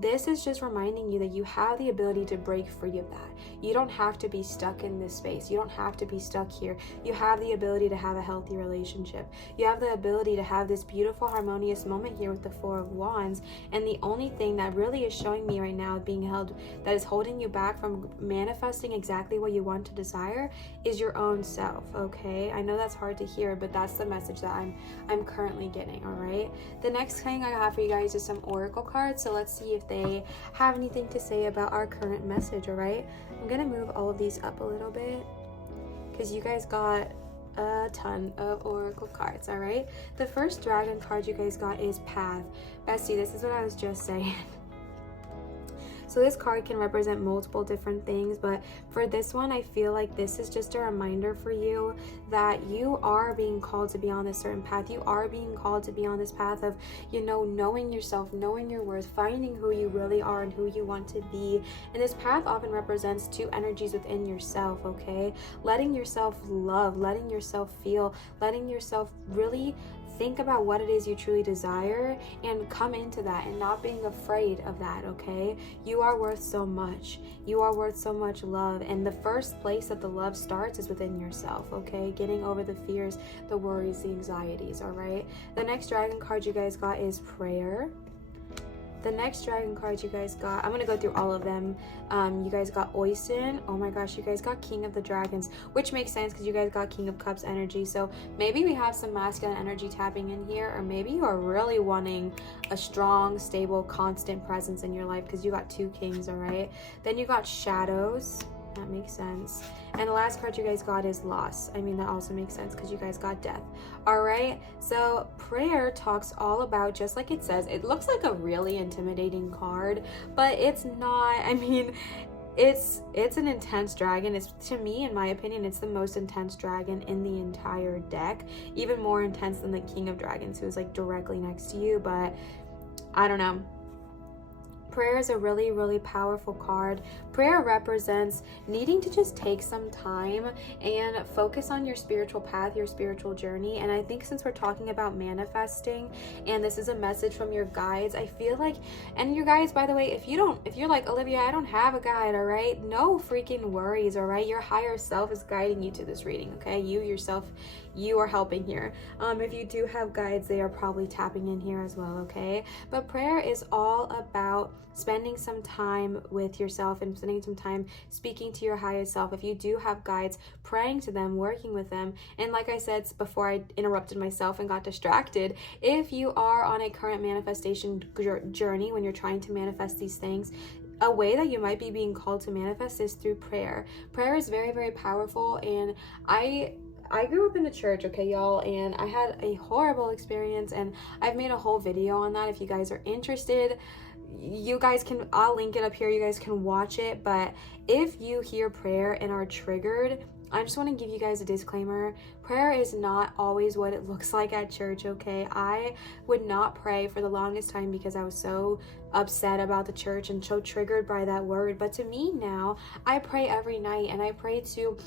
this is just reminding you that you have the ability to break free of that. You don't have to be stuck in this space. You don't have to be stuck here. You have the ability to have a healthy relationship. You have the ability to have this beautiful, harmonious moment here with the Four of Wands. And the only thing that really is showing me right now being held, that is holding you back from manifesting exactly what you want to desire, is your own self, okay? I know that's hard to hear, but that's the message that I'm currently getting, all right? The next thing I have for you guys is some oracle cards. So let's see if they have anything to say about our current message, all right? I'm gonna move all of these up a little bit because you guys got a ton of oracle cards, all right? The first dragon card you guys got is Path. Bestie, this is what I was just saying. So this card can represent multiple different things, but for this one, I feel like this is just a reminder for you that you are being called to be on this certain path. You are being called to be on this path of, you know, knowing yourself, knowing your worth, finding who you really are and who you want to be. And this path often represents two energies within yourself, okay? Letting yourself love, letting yourself feel, letting yourself really think about what it is you truly desire and come into that and not being afraid of that, okay? You are worth so much. You are worth so much love. And the first place that the love starts is within yourself, okay? Getting over the fears, the worries, the anxieties, all right? The next dragon card you guys got is Prayer. The next dragon card you guys got, I'm going to go through all of them. You guys got Oisin. Oh my gosh, you guys got King of the Dragons, which makes sense because you guys got King of Cups energy. So maybe we have some masculine energy tapping in here, or maybe you are really wanting a strong, stable, constant presence in your life because you got two kings, all right? Then you got Shadows. That makes sense. And the last card you guys got is Loss. I mean, that also makes sense because you guys got Death. All right, so Prayer talks all about, just like it says, it looks like a really intimidating card, but it's not. I mean, it's an intense dragon. It's, to me, in my opinion, it's the most intense dragon in the entire deck, even more intense than the King of Dragons, who is like directly next to you. But I don't know. Prayer is a really, really powerful card. Prayer represents needing to just take some time and focus on your spiritual path, your spiritual journey. And I think since we're talking about manifesting, and this is a message from your guides, I feel like, and your guides, by the way, if you're like, Olivia, I don't have a guide, all right? No freaking worries, all right? Your higher self is guiding you to this reading, okay? You yourself, you are helping here. If you do have guides, they are probably tapping in here as well, okay? But prayer is all about spending some time with yourself and spending some time speaking to your highest self. If you do have guides, praying to them, working with them. And like I said before, I interrupted myself and got distracted. If you are on a current manifestation journey, when you're trying to manifest these things, a way that you might be being called to manifest is through prayer. Prayer is very, very powerful. And I grew up in the church, okay, y'all, and I had a horrible experience, and I've made a whole video on that. If you guys are interested, you guys can, I'll link it up here, you guys can watch it. But if you hear prayer and are triggered, I just want to give you guys a disclaimer. Prayer is not always what it looks like at church, okay? I would not pray for the longest time because I was so upset about the church and so triggered by that word. But to me now, I pray every night, and I pray to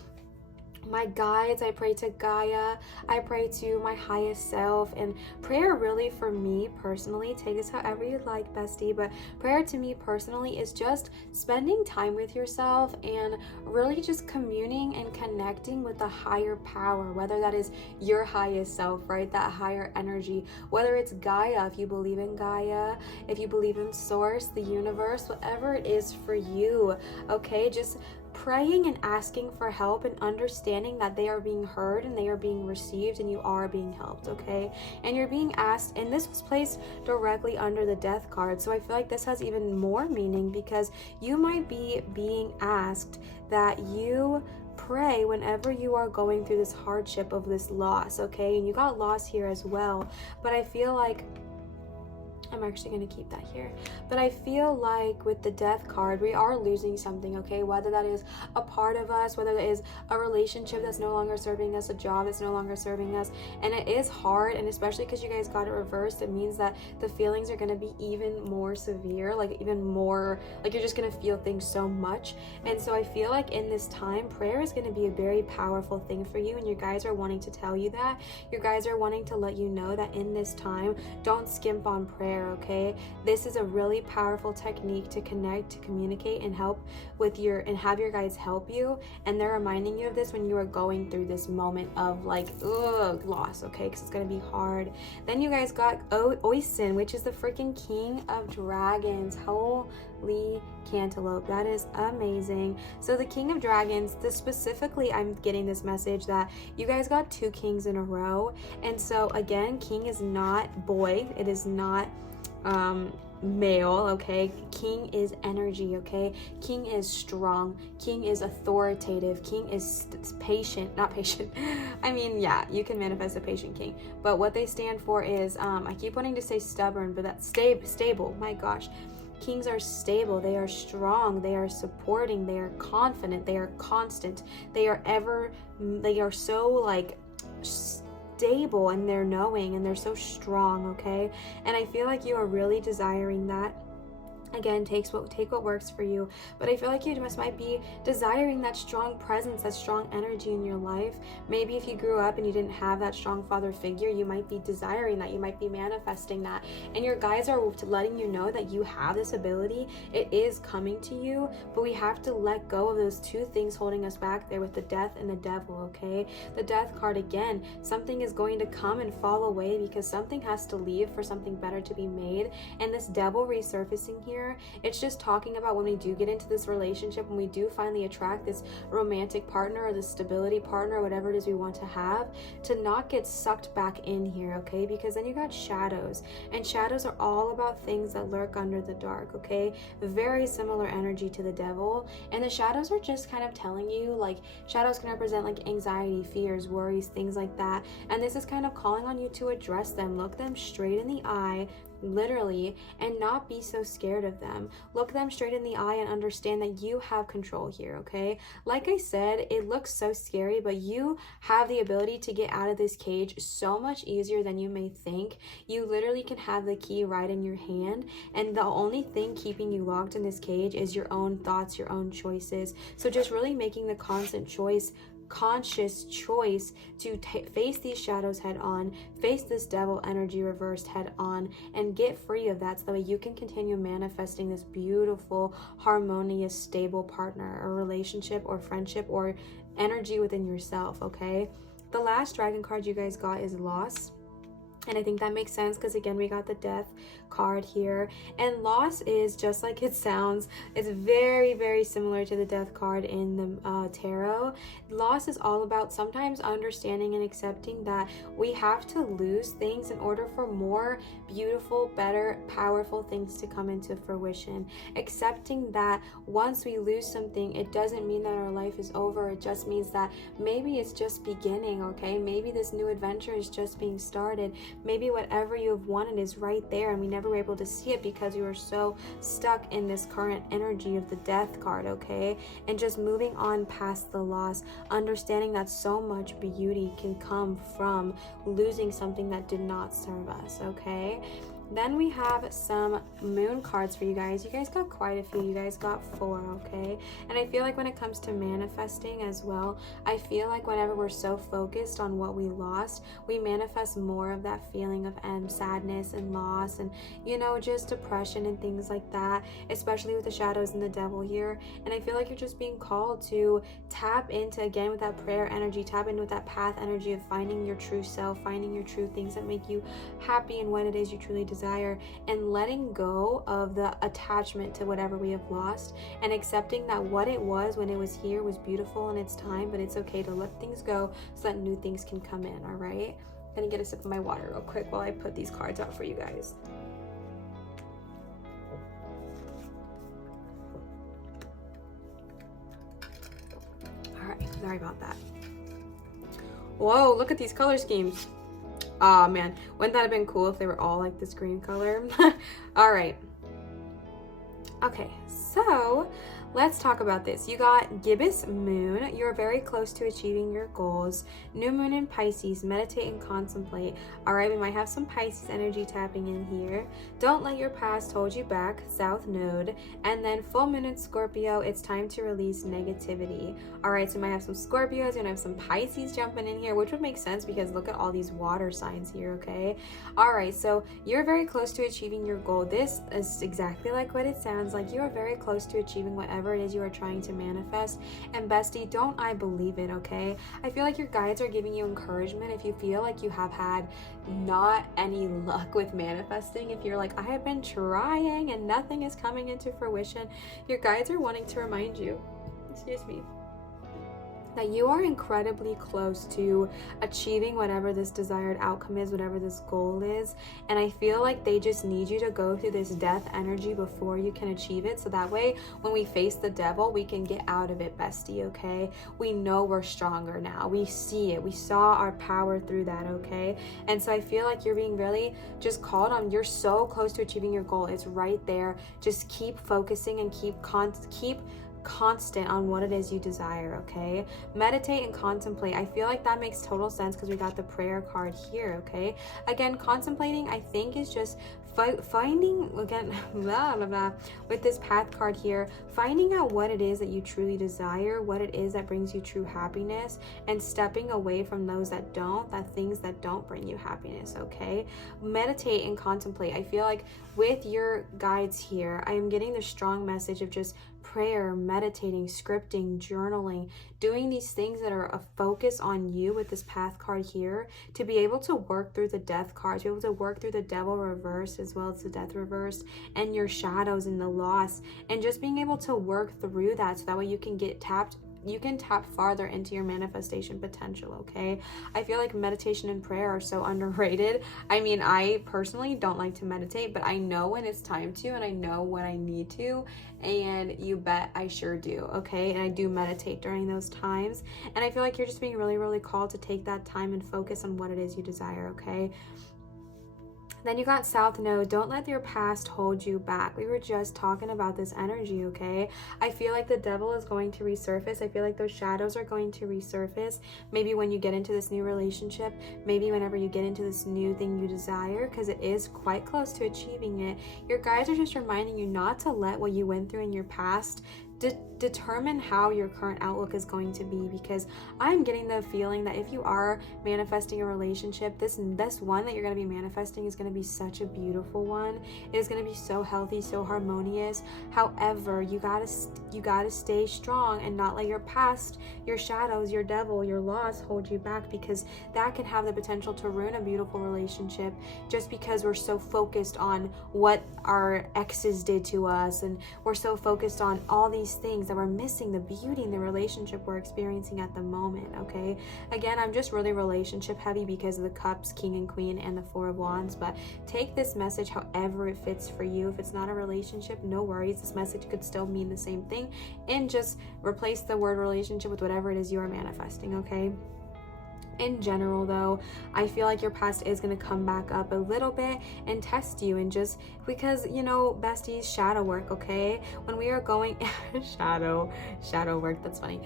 my guides, I pray to Gaia, I pray to my highest self. And prayer really, for me personally, take this however you like, bestie, but prayer to me personally is just spending time with yourself and really just communing and connecting with the higher power, whether that is your highest self, right? That higher energy, whether it's Gaia, if you believe in Gaia, if you believe in source, the universe, whatever it is for you, okay? Just praying and asking for help and understanding that they are being heard and they are being received and you are being helped, okay? And you're being asked, and this was placed directly under the Death card, so I feel like this has even more meaning because you might be being asked that you pray whenever you are going through this hardship of this loss, okay? And you got loss here as well, but I feel like I'm actually going to keep that here. But I feel like with the Death card, we are losing something, okay? Whether that is a part of us, whether that is a relationship that's no longer serving us, a job that's no longer serving us. And it is hard, and especially because you guys got it reversed, it means that the feelings are going to be even more severe, like even more, like you're just going to feel things so much. And so I feel like in this time, prayer is going to be a very powerful thing for you, and your guys are wanting to tell you that. Your guys are wanting to let you know that in this time, don't skimp on prayer. share, okay? This is a really powerful technique to connect, to communicate, and help with and have your guides help you. And they're reminding you of this when you are going through this moment of like, loss, okay? Because it's going to be hard. Then you guys got Oisin, which is the freaking king of dragons. Holy cantaloupe. That is amazing. So the king of dragons, specifically, I'm getting this message that you guys got 2 kings in a row. And so again, king is not boy. It is not male, okay? King is energy, okay? King is strong. King is authoritative. King is patient, not patient. I mean, yeah, you can manifest a patient king, but what they stand for is, I keep wanting to say stubborn, but that's stable. My gosh. Kings are stable, they are strong, they are supporting, they are confident, they are constant, they are so like stable in their knowing, and they're so strong, okay? And I feel like you are really desiring that. Again, take what works for you, but I feel like you might be desiring that strong presence, that strong energy in your life. Maybe if you grew up and you didn't have that strong father figure, you might be desiring that, you might be manifesting that, and your guides are letting you know that you have this ability. It is coming to you, but we have to let go of those 2 things holding us back there with the death and the devil, okay? The death card, again, something is going to come and fall away because something has to leave for something better to be made. And this devil resurfacing here, it's just talking about when we do get into this relationship, when we do finally attract this romantic partner or this stability partner, or whatever it is we want to have, to not get sucked back in here, okay? Because then you got shadows, and shadows are all about things that lurk under the dark, okay? Very similar energy to the devil, and the shadows are just kind of telling you, like, shadows can represent like anxiety, fears, worries, things like that, and this is kind of calling on you to address them, look them straight in the eye, literally, and not be so scared of them. Look them straight in the eye and understand that you have control here, okay? Like I said, it looks so scary, but you have the ability to get out of this cage so much easier than you may think. You literally can have the key right in your hand, and the only thing keeping you locked in this cage is your own thoughts, your own choices. So just really making the conscious choice to face these shadows head on, face this devil energy reversed head on, and get free of that, so that way you can continue manifesting this beautiful, harmonious, stable partner or relationship or friendship or energy within yourself, okay? The last dragon card you guys got is loss. And I think that makes sense because, again, we got the death card here. And loss is just like it sounds. It's very, very similar to the death card in the tarot. Loss is all about sometimes understanding and accepting that we have to lose things in order for more beautiful, better, powerful things to come into fruition. Accepting that once we lose something, it doesn't mean that our life is over. It just means that maybe it's just beginning, okay? Maybe this new adventure is just being started. Maybe whatever you have wanted is right there, and we never were able to see it because you were so stuck in this current energy of the death card, okay? And just moving on past the loss, understanding that so much beauty can come from losing something that did not serve us, okay? Then we have some moon cards for you guys. You guys got quite a few. You guys got 4, okay? And I feel like when it comes to manifesting as well, I feel like whenever we're so focused on what we lost, we manifest more of that feeling of sadness and loss and, you know, just depression and things like that, especially with the shadows and the devil here. And I feel like you're just being called to tap into, again, with that prayer energy, tap into with that path energy of finding your true self, finding your true things that make you happy and what it is you truly desire, and letting go of the attachment to whatever we have lost, and accepting that what it was when it was here was beautiful in its time, but it's okay to let things go so that new things can come in. All right, I'm gonna get a sip of my water real quick while I put these cards out for you guys. All right, sorry about that. Whoa, look at these color schemes. Oh man, wouldn't that have been cool if they were all like this green color? All right. Okay, so Let's talk about this. You got gibbous moon. You're very close to achieving your goals. New moon in Pisces. Meditate and contemplate. All right, we might have some Pisces energy tapping in here. Don't let your past hold you back. South node. And then full moon in Scorpio. It's time to release negativity. All right, so we might have some Scorpios. You're gonna have some Pisces jumping in here, which would make sense because look at all these water signs here, okay? All right, so you're very close to achieving your goal. This is exactly like what it sounds like. You are very close to achieving whatever it is you are trying to manifest. And bestie, don't I believe it, okay? I feel like your guides are giving you encouragement if you feel like you have had not any luck with manifesting. If you're like, I have been trying and nothing is coming into fruition, your guides are wanting to remind you, excuse me, that you are incredibly close to achieving whatever this desired outcome is, whatever this goal is. And I feel like they just need you to go through this death energy before you can achieve it. So that way, when we face the devil, we can get out of it, bestie, okay? We know we're stronger now. We see it. We saw our power through that, okay? And so I feel like you're being really just called on. You're so close to achieving your goal. It's right there. Just keep focusing and keep constant on what it is you desire, okay? Meditate and contemplate. I feel like that makes total sense because we got the prayer card here, okay? Again, contemplating, I think, is just finding, again, blah, blah, blah, with this path card here, finding out what it is that you truly desire, what it is that brings you true happiness, and stepping away from those that don't, things that don't bring you happiness, okay? Meditate and contemplate. I feel like with your guides here, I am getting the strong message of just prayer, meditating, scripting, journaling, doing these things that are a focus on you with this path card here, to be able to work through the death cards, to be able to work through the devil reverse as well as the death reverse, and your shadows and the loss, and just being able to work through that so that way you can tap farther into your manifestation potential, okay? I feel like meditation and prayer are so underrated. I mean, I personally don't like to meditate, but I know when it's time to, and I know when I need to, and you bet I sure do, okay? And I do meditate during those times, and I feel like you're just being really, really called to take that time and focus on what it is you desire, okay? Then you got South Node. Don't let your past hold you back. We were just talking about this energy, okay? I feel like the devil is going to resurface. I feel like those shadows are going to resurface. Maybe when you get into this new relationship, maybe whenever you get into this new thing you desire, because it is quite close to achieving it. Your guides are just reminding you not to let what you went through in your past determine how your current outlook is going to be, because I'm getting the feeling that if you are manifesting a relationship, this one that you're going to be manifesting is going to be such a beautiful one. It is going to be so healthy, so harmonious. However, you gotta stay strong and not let your past, your shadows, your devil, your loss hold you back, because that can have the potential to ruin a beautiful relationship just because we're so focused on what our exes did to us, and we're so focused on all these things that we're missing the beauty in the relationship we're experiencing at the moment, okay? Again, I'm just really relationship heavy because of the cups, king and queen, and the 4 of wands, but take this message however it fits for you. If it's not a relationship, no worries. This message could still mean the same thing, and just replace the word relationship with whatever it is you are manifesting, okay? In general, though, I feel like your past is going to come back up a little bit and test you, and just because, you know, besties, shadow work, okay? When we are going shadow work, that's funny.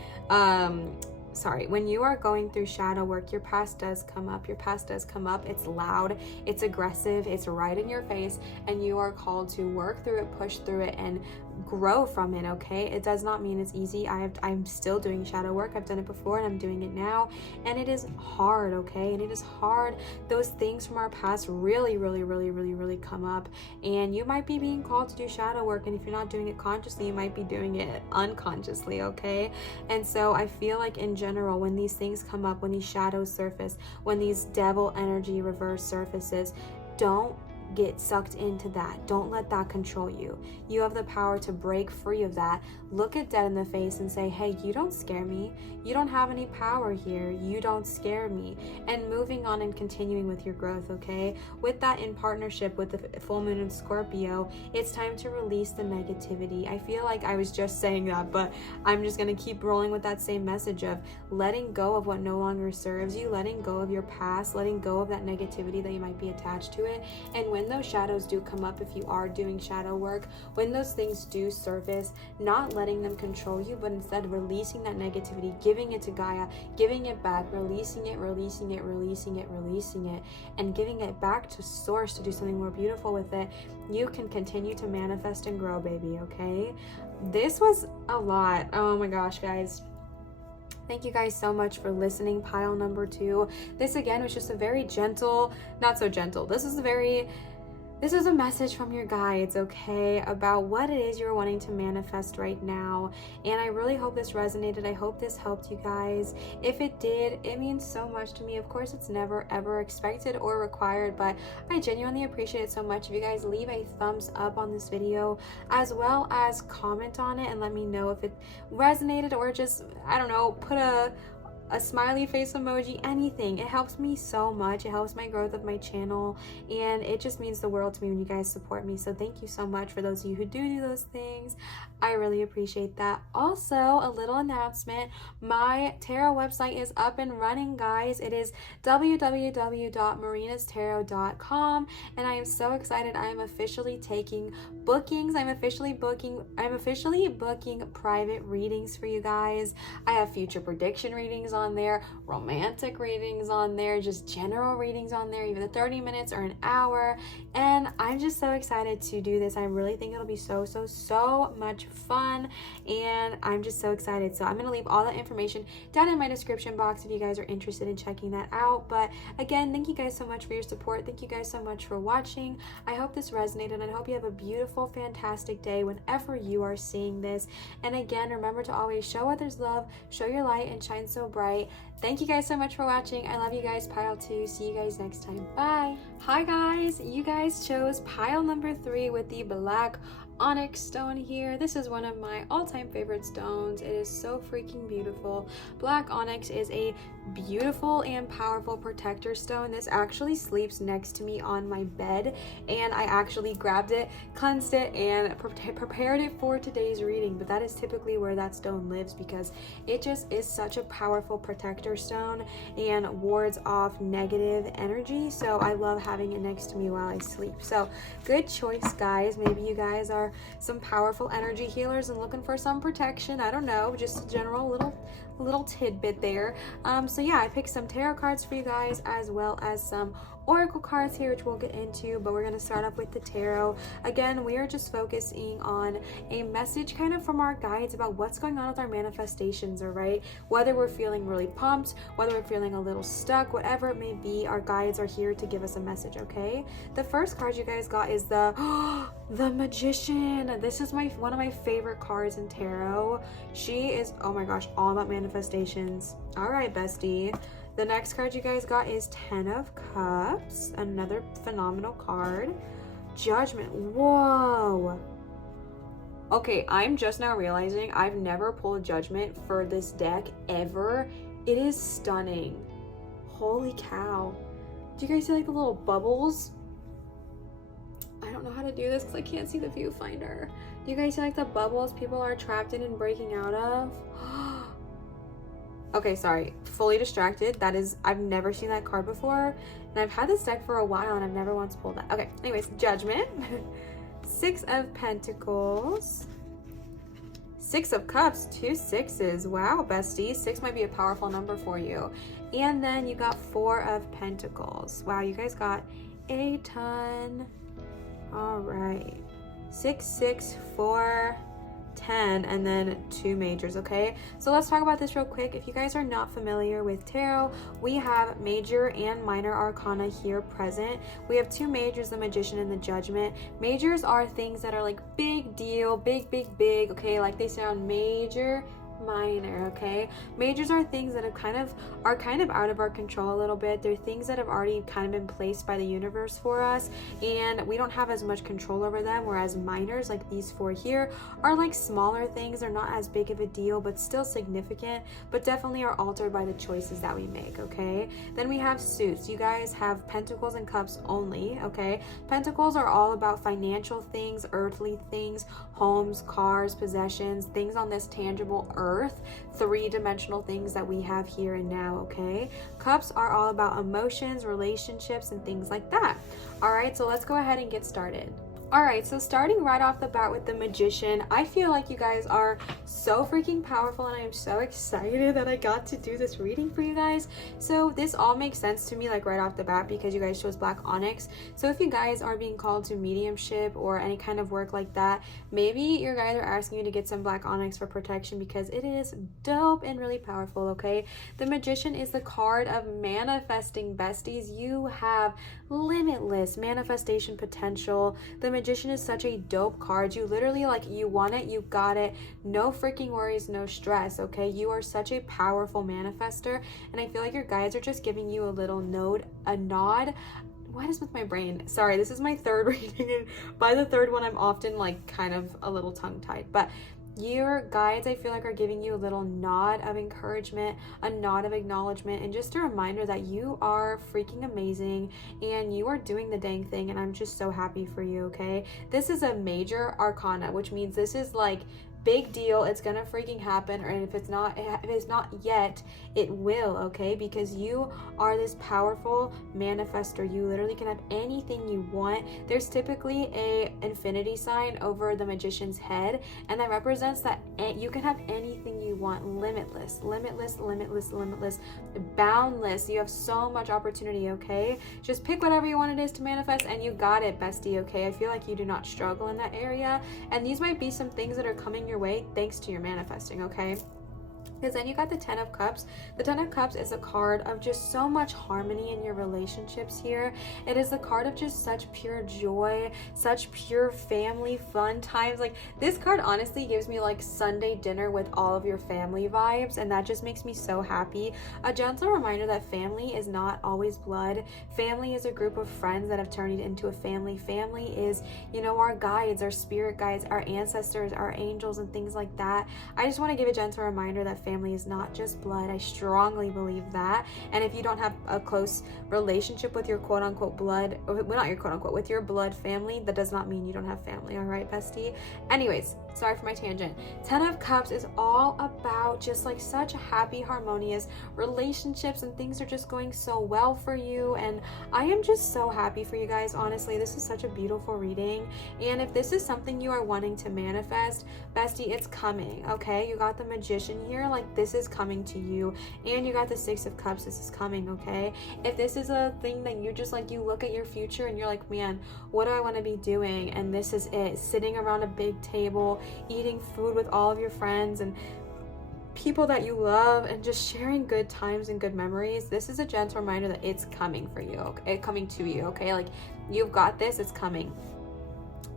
When you are going through shadow work, your past does come up. It's loud, it's aggressive, it's right in your face, and you are called to work through it, push through it, and grow from it, okay? It does not mean it's easy. I'm still doing shadow work. I've done it before and I'm doing it now, and it is hard, okay? And it is hard. Those things from our past really come up, and you might be being called to do shadow work, and if you're not doing it consciously, you might be doing it unconsciously, okay? And so I feel like in general, when these things come up, when these shadows surface, when these devil energy reverse surfaces, don't get sucked into that. Don't let that control you. You have the power to break free of that. Look it dead in the face and say, hey, you don't scare me. You don't have any power here. You don't scare me. And moving on and continuing with your growth, okay? With that, in partnership with the full moon in Scorpio, it's time to release the negativity. I feel like I was just saying that, but I'm just going to keep rolling with that same message of letting go of what no longer serves you, letting go of your past, letting go of that negativity that you might be attached to it. And when those shadows do come up, if you are doing shadow work, when those things do surface, not letting them control you, but instead releasing that negativity, giving it to Gaia, giving it back, releasing it, releasing it, releasing it, releasing it, and giving it back to source to do something more beautiful with it, you can continue to manifest and grow, baby, okay? This was a lot. Oh my gosh, guys. Thank you guys so much for listening. Pile number 2. This again was just a very gentle, not so gentle. This is a message from your guides, okay, about what it is you're wanting to manifest right now. And I really hope this resonated. I hope this helped you guys. If it did, it means so much to me. Of course, it's never ever expected or required, but I genuinely appreciate it so much. If you guys leave a thumbs up on this video, as well as comment on it and let me know if it resonated, or just, I don't know, put a smiley face emoji, anything. It helps me so much. It helps my growth of my channel, and it just means the world to me when you guys support me. So thank you so much for those of you who do those things. I really appreciate that. Also, a little announcement, my tarot website is up and running, guys. It is www.marinatarot.com, and I am so excited. I am officially taking bookings. I'm officially booking private readings for you guys. I have future prediction readings on there, romantic readings on there, just general readings on there, even 30 minutes or an hour. And I'm just so excited to do this. I really think it'll be so much fun, and I'm just so excited. So I'm going to leave all that information down in my description box if you guys are interested in checking that out. But again, thank you guys so much for your support. Thank you guys so much for watching. I hope this resonated, and I hope you have a beautiful, fantastic day whenever you are seeing this. And again, remember to always show others love, show your light, and shine so bright. Thank you guys so much for watching. I love you guys. Pile 2. See you guys next time. Bye. Hi guys. You guys chose pile number 3 with the black onyx stone here. This is one of my all-time favorite stones. It is so freaking beautiful. Black onyx is a beautiful and powerful protector stone. This actually sleeps next to me on my bed, and I actually grabbed it, cleansed it, and prepared it for today's reading. But that is typically where that stone lives, because it just is such a powerful protector stone and wards off negative energy. So I love having it next to me while I sleep. So good choice, guys. Maybe you guys are some powerful energy healers and looking for some protection. I don't know, just a general little tidbit there. So yeah, I picked some tarot cards for you guys, as well as some oracle cards here, which we'll get into, but we're going to start off with the tarot. Again, we are just focusing on a message kind of from our guides about what's going on with our manifestations, all right? Whether we're feeling really pumped, whether we're feeling a little stuck, whatever it may be, our guides are here to give us a message, okay? The first card you guys got is the Magician. This is one of my favorite cards in tarot. She is, oh my gosh, all about manifestations. All right, bestie. The next card you guys got is 10 of Cups, another phenomenal card. Judgment. Whoa. Okay, I'm just now realizing I've never pulled Judgment for this deck ever. It is stunning. Holy cow. Do you guys see like the little bubbles? I don't know how to do this because I can't see the viewfinder. Do you guys see like the bubbles people are trapped in and breaking out of? Okay, sorry, fully distracted. That is, I've never seen that card before, and I've had this deck for a while and I've never once pulled that. Okay, anyways, Judgment. 6 of Pentacles, 6 of Cups, 2 6s. Wow, bestie, 6 might be a powerful number for you. And then you got 4 of Pentacles. Wow, you guys got a ton. All right, 6 6 4 10, and then 2 majors. Okay, so let's talk about this real quick. If you guys are not familiar with tarot, we have major and minor arcana here present. We have 2 majors, the Magician and the Judgment. Majors are things that are like big deal, big okay, like they sound major, minor. Okay, majors are things that are kind of out of our control a little bit. They're things that have already kind of been placed by the universe for us, and we don't have as much control over them, whereas minors, like these 4 here, are like smaller things. They're not as big of a deal, but still significant, but definitely are altered by the choices that we make. Okay, then we have suits. You guys have Pentacles and Cups only. Okay, Pentacles are all about financial things, earthly things, homes, cars, possessions, things on this tangible earth earth, three-dimensional things that we have here and now, okay? Cups are all about emotions, relationships, and things like that. All right, so let's go ahead and get started. Alright, so starting right off the bat with the Magician, I feel like you guys are so freaking powerful and I am so excited that I got to do this reading for you guys. So this all makes sense to me like right off the bat because you guys chose Black Onyx. So if you guys are being called to mediumship or any kind of work like that, maybe your guys are asking you to get some Black Onyx for protection because it is dope and really powerful, okay? The Magician is the card of manifesting, besties. You have limitless manifestation potential. The Magician is such a dope card. You literally, like, you want it, you got it. No freaking worries, no stress, okay? You are such a powerful manifester, and I feel like your guides are just giving you a little nod. What is with my brain? Sorry, this is my third reading, and by the third one, I'm often, like, kind of a little tongue-tied, but your guides, I feel like, are giving you a little nod of encouragement, a nod of acknowledgement, and just a reminder that you are freaking amazing and you are doing the dang thing, and I'm just so happy for you, okay? This is a major arcana, which means this is like big deal. It's gonna freaking happen, or if it's not yet, it will, okay? Because you are this powerful manifester. You literally can have anything you want. There's typically a infinity sign over the Magician's head, and that represents that you can have anything you want. Limitless, boundless. You have so much opportunity, okay? Just pick whatever you want it is to manifest and you got it, bestie, okay? I feel like you do not struggle in that area, and these might be some things that are coming your way thanks to your manifesting, okay? Because then you got the Ten of Cups. The Ten of Cups is a card of just so much harmony in your relationships here. It is the card of just such pure joy, such pure family fun times. Like, this card honestly gives me like Sunday dinner with all of your family vibes, and that just makes me so happy. A gentle reminder that family is not always blood. Family is a group of friends that have turned into a family. Family is, you know, our guides, our spirit guides, our ancestors, our angels, and things like that. I just want to give a gentle reminder that family is not just blood. I strongly believe that. And if you don't have a close relationship with your quote-unquote blood, or well, not your quote-unquote, with your blood family, that does not mean you don't have family, all right, bestie? Anyways, sorry for my tangent. Ten of Cups is all about just like such happy, harmonious relationships, and things are just going so well for you, and I am just so happy for you guys. Honestly, this is such a beautiful reading, and if this is something you are wanting to manifest, bestie, it's coming, okay? You got the Magician here, like, this is coming to you, and you got the Six of Cups. This is coming, okay? If this is a thing that you just like, you look at your future and you're like, man, what do I want to be doing? And this is it, sitting around a big table, eating food with all of your friends and people that you love, and just sharing good times and good memories. This is a gentle reminder that it's coming for you, okay? Coming to you, okay? Like, you've got this, it's coming.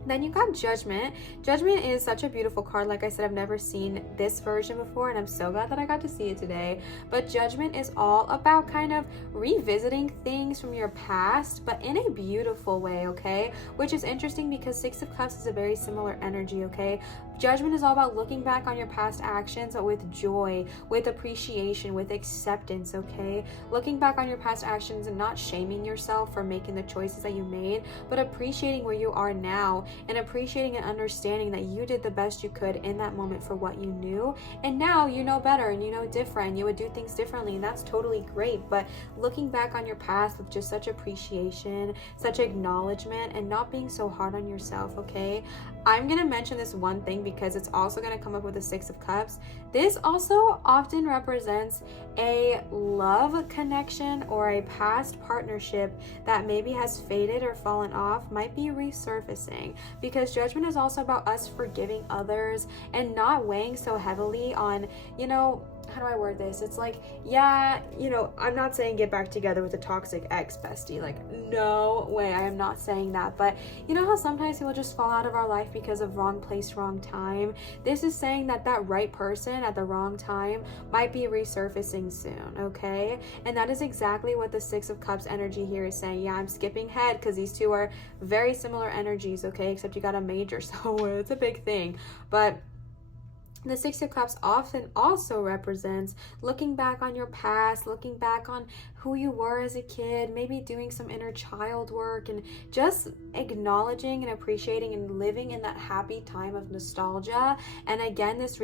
Then you got Judgment. Judgment is such a beautiful card. Like I said, I've never seen this version before, and I'm so glad that I got to see it today. But Judgment is all about kind of revisiting things from your past, but in a beautiful way, okay? Which is interesting because Six of Cups is a very similar energy, okay? Judgment is all about looking back on your past actions, but with joy, with appreciation, with acceptance, okay? Looking back on your past actions and not shaming yourself for making the choices that you made, but appreciating where you are now, and appreciating and understanding that you did the best you could in that moment for what you knew, and now you know better and you know different. You would do things differently, and that's totally great. But looking back on your past with just such appreciation, such acknowledgement, and not being so hard on yourself, okay? I'm gonna mention this one thing because it's also gonna come up with the Six of Cups. This also often represents a love connection or a past partnership that maybe has faded or fallen off, might be resurfacing, because Judgment is also about us forgiving others and not weighing so heavily on, you know, how do I word this? It's like, yeah, you know, I'm not saying get back together with a toxic ex, bestie. Like, no way, I am not saying that. But you know how sometimes people just fall out of our life because of wrong place, wrong time? This is saying that that right person at the wrong time might be resurfacing soon, okay? And that is exactly what the Six of Cups energy here is saying. Yeah, I'm skipping head because these two are very similar energies, okay? Except you got a major, so it's a big thing. But the Six of Cups often also represents looking back on your past, looking back on who you were as a kid, maybe doing some inner child work and just acknowledging and appreciating and living in that happy time of nostalgia. And again, this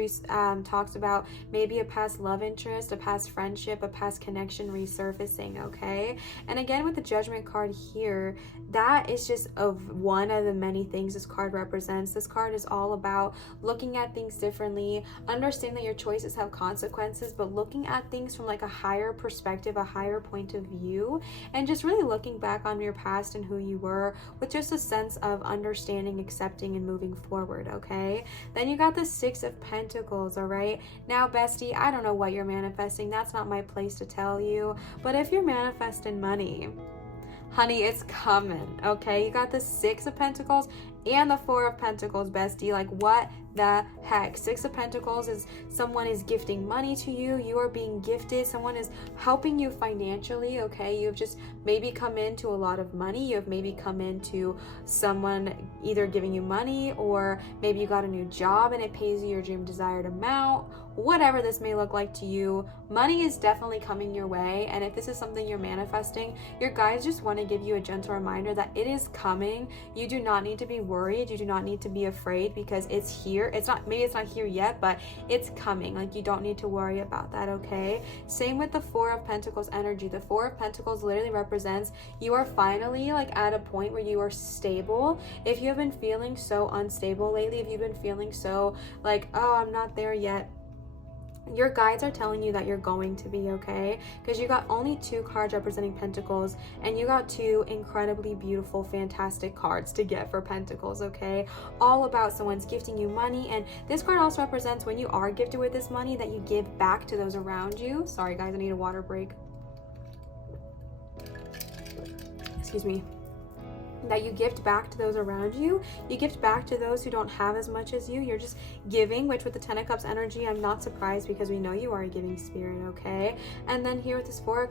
talks about maybe a past love interest, a past friendship, a past connection resurfacing, okay? And again, with the Judgment card here, that is just one of the many things this card represents. This card is all about looking at things differently, understanding that your choices have consequences, but looking at things from like a higher perspective, a higher point of view, and just really looking back on your past and who you were with just a sense of understanding, accepting, and moving forward, okay? Then you got the Six of Pentacles, all right? Now, bestie, I don't know what you're manifesting. That's not my place to tell you. But if you're manifesting money, honey, it's coming, okay? You got the Six of Pentacles and the Four of Pentacles, bestie. Like, what the heck? Six of Pentacles is someone is gifting money to you. You are being gifted. Someone is helping you financially, okay? You've just maybe come into a lot of money. You have maybe come into someone either giving you money, or maybe you got a new job and it pays you your dream desired amount. Whatever this may look like to you, money is definitely coming your way. And if this is something you're manifesting, your guides just want to give you a gentle reminder that it is coming. You do not need to be worried. You do not need to be afraid, because it's here. Maybe it's not here yet, but it's coming. Like, you don't need to worry about that, okay? Same with the Four of Pentacles energy. The Four of Pentacles literally represents you are finally like at a point where you are stable. If you have been feeling so unstable lately, if you've been feeling so like, oh, I'm not there yet, your guides are telling you that you're going to be okay, because you got only two cards representing Pentacles, and you got two incredibly beautiful, fantastic cards to get for Pentacles, okay? All about someone's gifting you money. And this card also represents when you are gifted with this money, that you give back to those around you. Sorry guys, I need a water break. Excuse me. That you gift back to those around you. You gift back to those who don't have as much as you. You're just giving, which with the Ten of Cups energy, I'm not surprised, because we know you are a giving spirit, okay? And then here with this Four of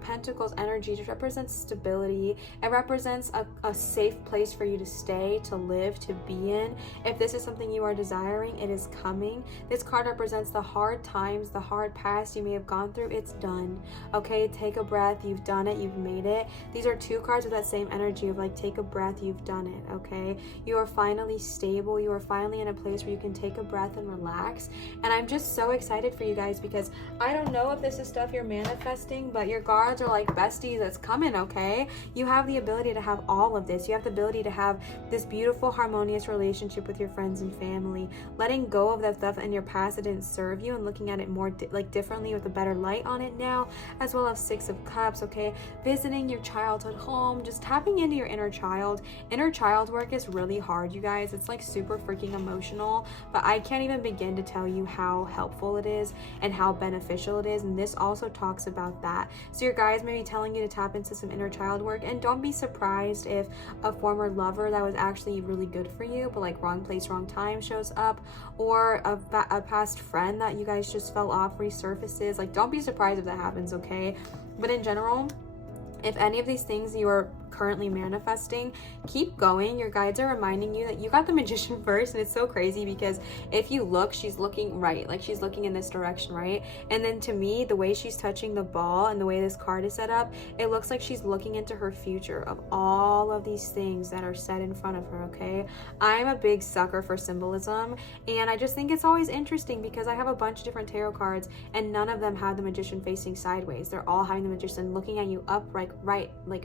Pentacles energy, just represents stability. It represents a safe place for you to stay, to live, to be in. If this is something you are desiring, it is coming. This card represents the hard times, the hard past you may have gone through. It's done, okay? Take a breath. You've done it. You've made it. These are two cards with that same energy of like, take a breath, you've done it, okay? You are finally stable. You are finally in a place where you can take a breath and relax. And I'm just so excited for you guys, because I don't know if this is stuff you're manifesting, but your guards are like, besties, that's coming, okay? You have the ability to have all of this. You have the ability to have this beautiful, harmonious relationship with your friends and family, letting go of that stuff in your past that didn't serve you, and looking at it more differently with a better light on it now, as well as Six of Cups, okay? Visiting your childhood home, just tapping into your inner child. Inner child work is really hard, you guys. It's like super freaking emotional, but I can't even begin to tell you how helpful it is and how beneficial it is. And this also talks about that. So your guys may be telling you to tap into some inner child work, and don't be surprised if a former lover that was actually really good for you, but like wrong place, wrong time shows up, or a past friend that you guys just fell off resurfaces. Like, don't be surprised if that happens, okay? But in general, if any of these things you are currently manifesting, keep going. Your guides are reminding you that you got the Magician first. And it's so crazy, because if you look, she's looking right, like she's looking in this direction, right? And then to me, the way she's touching the ball and the way this card is set up, it looks like she's looking into her future of all of these things that are set in front of her, okay? I'm a big sucker for symbolism, and I just think it's always interesting, because I have a bunch of different tarot cards and none of them have the Magician facing sideways. They're all having the Magician looking at you upright,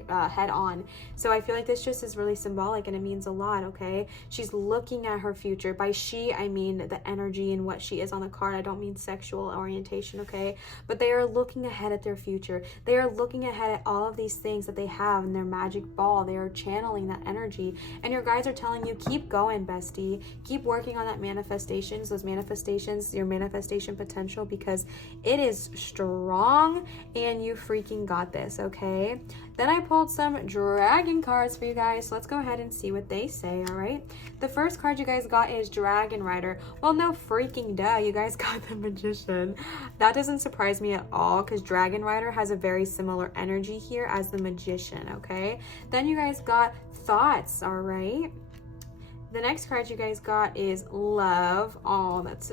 head on. So I feel like this just is really symbolic, and it means a lot, okay? She's looking at her future. By she, I mean the energy and what she is on the card. I don't mean sexual orientation, okay? But they are looking ahead at their future. They are looking ahead at all of these things that they have in their magic ball. They are channeling that energy. And your guides are telling you, keep going, bestie. Keep working on that manifestations, those manifestations, your manifestation potential, because it is strong and you freaking got this, okay? Then I pulled some dragon cards for you guys, so let's go ahead and see what they say, all right? The first card you guys got is Dragon Rider. Well, no freaking duh, you guys got the Magician. That doesn't surprise me at all, because Dragon Rider has a very similar energy here as the Magician, okay? Then you guys got Thoughts, all right? The next card you guys got is Love. Oh, that's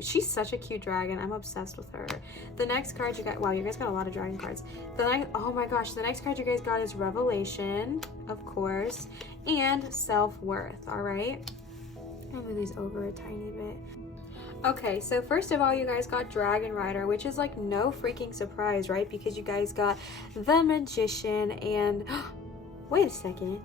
she's such a cute dragon. I'm obsessed with her. The next card you got, wow, you guys got a lot of dragon cards. Oh my gosh, the next card you guys got is Revelation, of course, and Self-Worth, all right? I'll move these over a tiny bit. Okay, so first of all, you guys got Dragon Rider, which is like no freaking surprise, right? Because you guys got the Magician and, wait a second.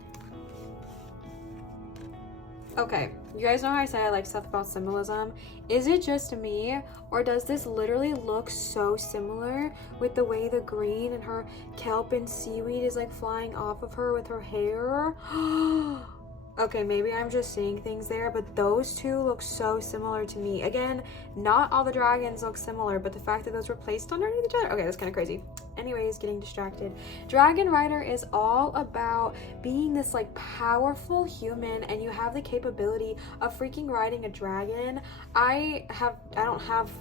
Okay, you guys know how I say I like stuff about symbolism. Is it just me, or does this literally look so similar with the way the green and her kelp and seaweed is like flying off of her with her hair? Okay, maybe I'm just seeing things there, but those two look so similar to me. Again, not all the dragons look similar, but the fact that those were placed underneath each other, okay, that's kind of crazy. Anyways, getting distracted. Dragon Rider is all about being this like powerful human, and you have the capability of freaking riding a dragon. I don't have,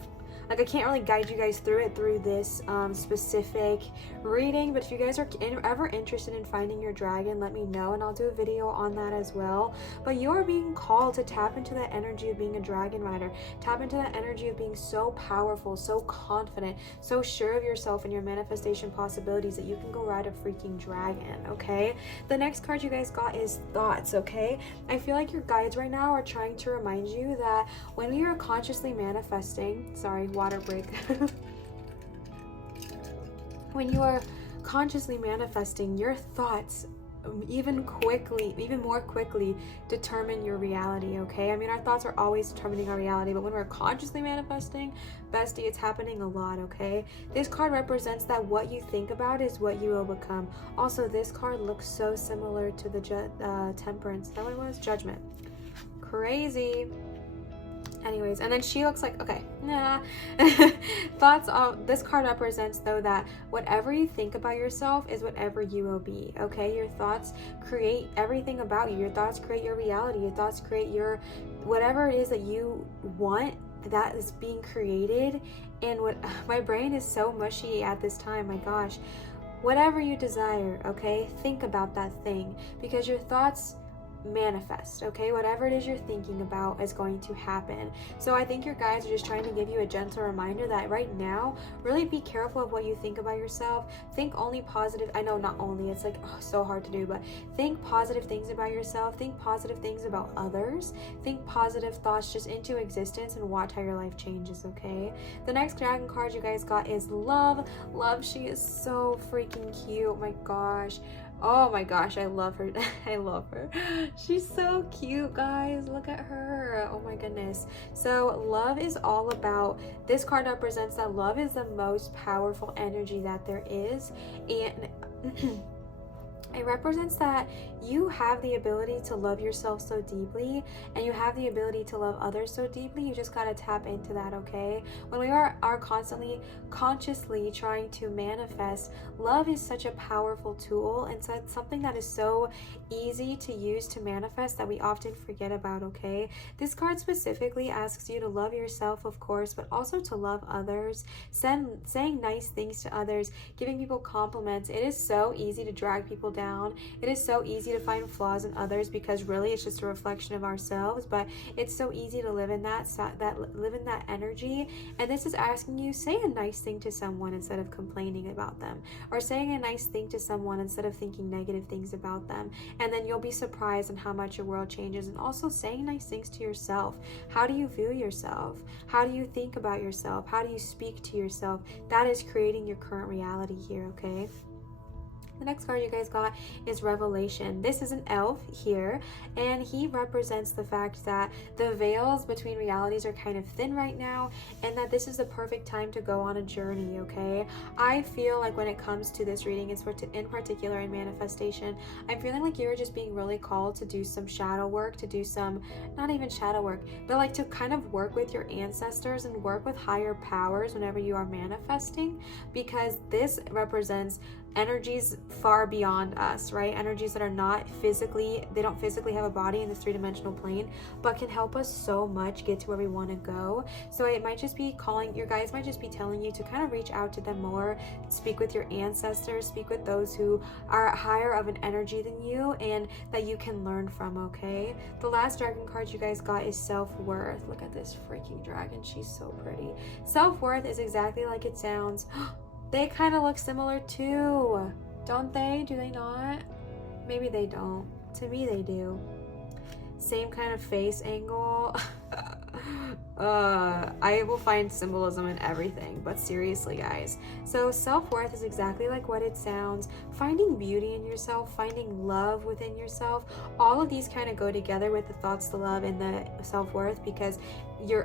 like, I can't really guide you guys through it through this specific reading, but if you guys are ever interested in finding your dragon, let me know and I'll do a video on that as well. But you are being called to tap into that energy of being a dragon rider, tap into that energy of being so powerful, so confident, so sure of yourself and your manifestation possibilities that you can go ride a freaking dragon, okay? The next card you guys got is Thoughts, okay? I feel like your guides right now are trying to remind you that when we are consciously manifesting, sorry, water break. When you are consciously manifesting, your thoughts even more quickly determine your reality, okay? I mean, our thoughts are always determining our reality, but when we're consciously manifesting, bestie, it's happening a lot, okay? This card represents that what you think about is what you will become. Also, this card looks so similar to the Temperance. Is that what it was? Judgment. Crazy. Anyways, and then she looks like, okay, nah. Thoughts of this card represents, though, that whatever you think about yourself is whatever you will be, okay? Your thoughts create everything about you. Your thoughts create your reality. Your thoughts create your whatever it is that you want, that is being created. And what my brain is so mushy at this time, my gosh. Whatever you desire, okay? Think about that thing, because your thoughts manifest, okay? Whatever it is you're thinking about is going to happen. So I think your guides are just trying to give you a gentle reminder that right now, really be careful of what you think about yourself. Think only positive. I know, not only, it's like so hard to do, but think positive things about yourself. Think positive things about others. Think positive thoughts just into existence and watch how your life changes, okay? The next dragon card you guys got is Love. Love, she is so freaking cute. Oh my gosh. Oh my gosh, I love her. I love her. She's so cute, guys. Look at her. Oh my goodness. So love is all about, this card represents that love is the most powerful energy that there is, and it represents that you have the ability to love yourself so deeply, and you have the ability to love others so deeply. You just gotta tap into that, okay? When we are constantly consciously trying to manifest, love is such a powerful tool, and so it's something that is so easy to use to manifest that we often forget about, okay? This card specifically asks you to love yourself, of course, but also to love others, saying nice things to others, giving people compliments. It is so easy to drag people down. It is so easy to find flaws in others, because really it's just a reflection of ourselves, but it's so easy to live in that energy. And this is asking you, say a nice thing to someone instead of complaining about them, or saying a nice thing to someone instead of thinking negative things about them, and then you'll be surprised on how much your world changes. And also saying nice things to yourself. How do you view yourself? How do you think about yourself? How do you speak to yourself? That is creating your current reality here, okay? The next card you guys got is Revelation. This is an elf here, and he represents the fact that the veils between realities are kind of thin right now, and that this is the perfect time to go on a journey, okay? I feel like when it comes to this reading, it's in particular in manifestation, I'm feeling like you're just being really called to do some shadow work, to do some, not even shadow work, but like to kind of work with your ancestors and work with higher powers whenever you are manifesting, because this represents energies far beyond us, right? Energies that are not physically, they don't physically have a body in this three-dimensional plane, but can help us so much get to where we want to go. So it might just be calling, your guides might just be telling you to kind of reach out to them more, speak with your ancestors, speak with those who are higher of an energy than you and that you can learn from, okay? The last dragon card you guys got is self-worth. Look at this freaking dragon. She's so pretty. Self-worth is exactly like it sounds. They kind of look similar too, don't they? Do they not? Maybe they don't. To me, they do. Same kind of face angle. I will find symbolism in everything, but seriously, guys. So self-worth is exactly like what it sounds. Finding beauty in yourself, finding love within yourself, all of these kind of go together with the thoughts to love and the self-worth, because your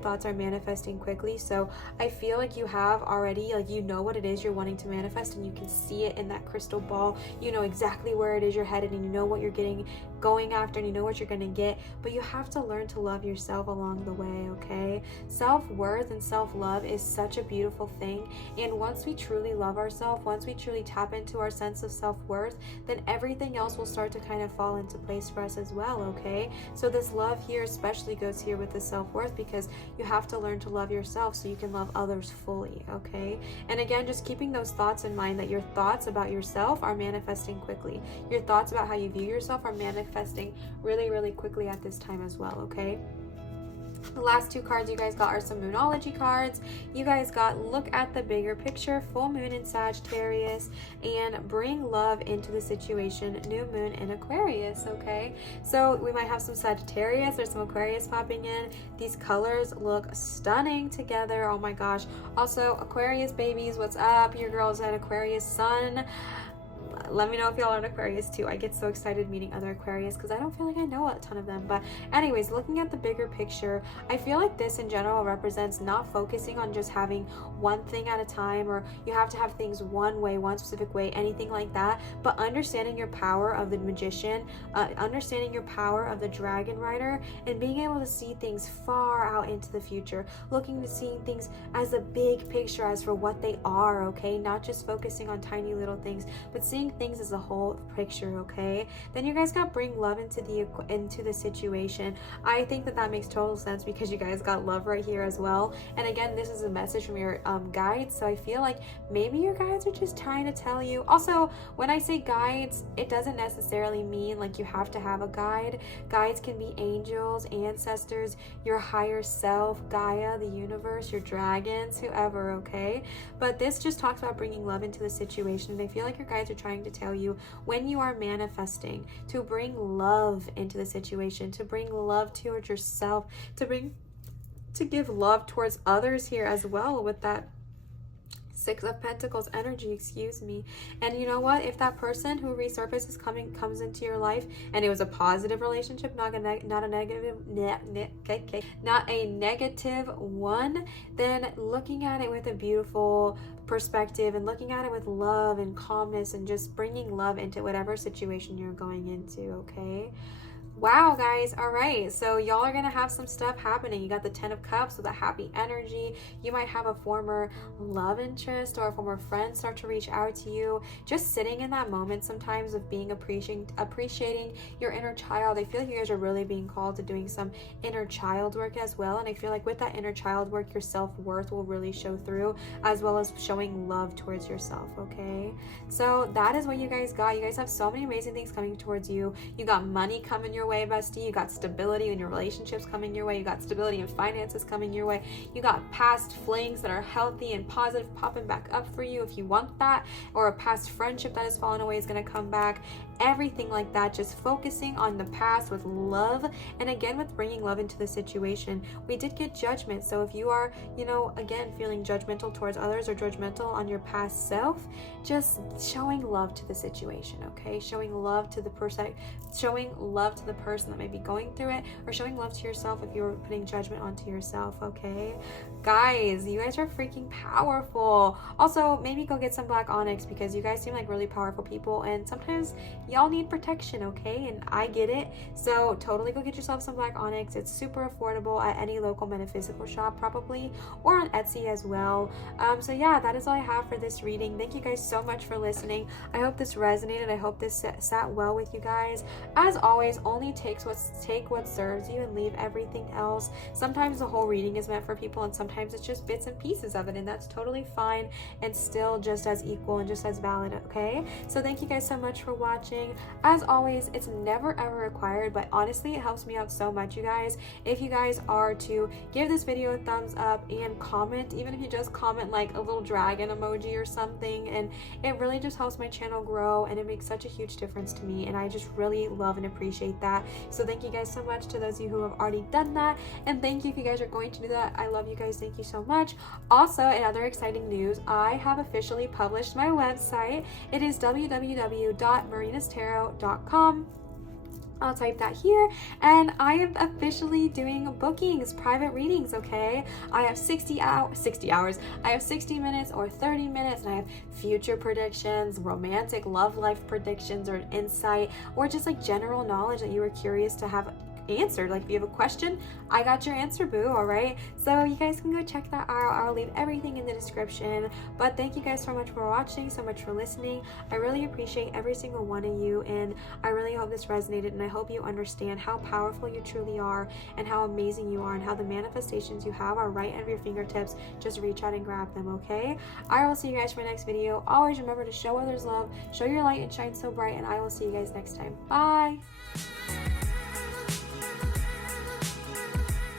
thoughts are manifesting quickly. So I feel like you have already, like, you know what it is you're wanting to manifest, and you can see it in that crystal ball. You know exactly where it is you're headed, and you know what you're going after, and you know what you're going to get. But you have to learn to love yourself along the way, okay? Self-worth and self-love is such a beautiful thing, and once we truly love ourselves, once we truly tap into our sense of self-worth, then everything else will start to kind of fall into place for us as well, okay? So this love here especially goes here with the self-worth, because you have to learn to love yourself so you can love others fully, okay? And again, just keeping those thoughts in mind, that your thoughts about yourself are manifesting quickly. Your thoughts about how you view yourself are manifesting really, really quickly at this time as well, okay? The last two cards you guys got are some Moonology cards. You guys got look at the bigger picture, full moon in Sagittarius, and bring love into the situation, new moon in Aquarius, okay? So we might have some Sagittarius or some Aquarius popping in. These colors look stunning together. Oh my gosh. Also, Aquarius babies, what's up? Your girl's an Aquarius sun. Let me know if y'all are an Aquarius too. I get so excited meeting other Aquarius because I don't feel like I know a ton of them. But anyways, looking at the bigger picture, I feel like this in general represents not focusing on just having one thing at a time, or you have to have things one way, one specific way, anything like that, but understanding your power of the magician, understanding your power of the dragon rider, and being able to see things far out into the future, looking to seeing things as a big picture, as for what they are, okay? Not just focusing on tiny little things, but seeing things as a whole picture, okay? Then you guys got bring love into the situation. I think that makes total sense because you guys got love right here as well. And again, this is a message from your guides, so I feel like maybe your guides are just trying to tell you. Also, when I say guides, it doesn't necessarily mean like you have to have a guide. Guides can be angels, ancestors, your higher self, Gaia, the universe, your dragons, whoever, okay? But this just talks about bringing love into the situation, and I feel like your guides are trying to tell you when you are manifesting to bring love into the situation, to bring love towards yourself, to give love towards others here as well with that Six of Pentacles energy, excuse me. And you know what? If that person who resurfaces comes into your life and it was a positive relationship, not a negative one, then looking at it with a beautiful perspective and looking at it with love and calmness and just bringing love into whatever situation you're going into, okay? Wow, guys. All right, so y'all are gonna have some stuff happening. You got the 10 of Cups with a happy energy. You might have a former love interest or a former friend start to reach out to you. Just sitting in that moment sometimes of being appreciating your inner child. I feel like you guys are really being called to doing some inner child work as well, and I feel like with that inner child work, your self-worth will really show through, as well as showing love towards yourself, okay? So that is what you guys got. You guys have so many amazing things coming towards you. You got money coming your way, bestie. You got stability in your relationships coming your way. You got stability in finances coming your way. You got past flings that are healthy and positive popping back up for you if you want that, or a past friendship that has fallen away is going to come back. Everything like that, just focusing on the past with love, and again with bringing love into the situation. We did get judgment, so if you are, you know, again feeling judgmental towards others or judgmental on your past self, just showing love to the situation, okay? Showing love to the person that may be going through it, or showing love to yourself if you're putting judgment onto yourself, okay? Guys, you guys are freaking powerful. Also, maybe go get some black onyx because you guys seem like really powerful people, and sometimes y'all need protection, okay? And I get it. So totally go get yourself some black onyx. It's super affordable at any local metaphysical shop probably, or on Etsy as well. So yeah, that is all I have for this reading. Thank you guys so much for listening. I hope this resonated. I hope this sat well with you guys. As always, only take what serves you and leave everything else. Sometimes the whole reading is meant for people, and sometimes it's just bits and pieces of it, and that's totally fine and still just as equal and just as valid, okay? So thank you guys so much for watching. As always, it's never ever required, but honestly, it helps me out so much, you guys, if you guys are to give this video a thumbs up and comment, even if you just comment like a little dragon emoji or something, and it really just helps my channel grow, and it makes such a huge difference to me, and I just really love and appreciate that. So thank you guys so much to those of you who have already done that, and thank you if you guys are going to do that. I love you guys. Thank you so much. Also, in other exciting news, I have officially published my website. It is www.marinastarot.com. I'll type that here, and I am officially doing bookings, private readings, okay? I have 60 hours. I have 60 minutes or 30 minutes, and I have future predictions, romantic love life predictions, or an insight, or just like general knowledge that you were curious to have answered. Like if you have a question, I got your answer, boo. All right, so you guys can go check that out. I'll leave everything in the description. But thank you guys so much for watching, so much for listening. I really appreciate every single one of you, and I really hope this resonated, and I hope you understand how powerful you truly are and how amazing you are and how the manifestations you have are right at your fingertips. Just reach out and grab them, okay? I will see you guys for my next video. Always remember to show others love, show your light and shine so bright, and I will see you guys next time. Bye.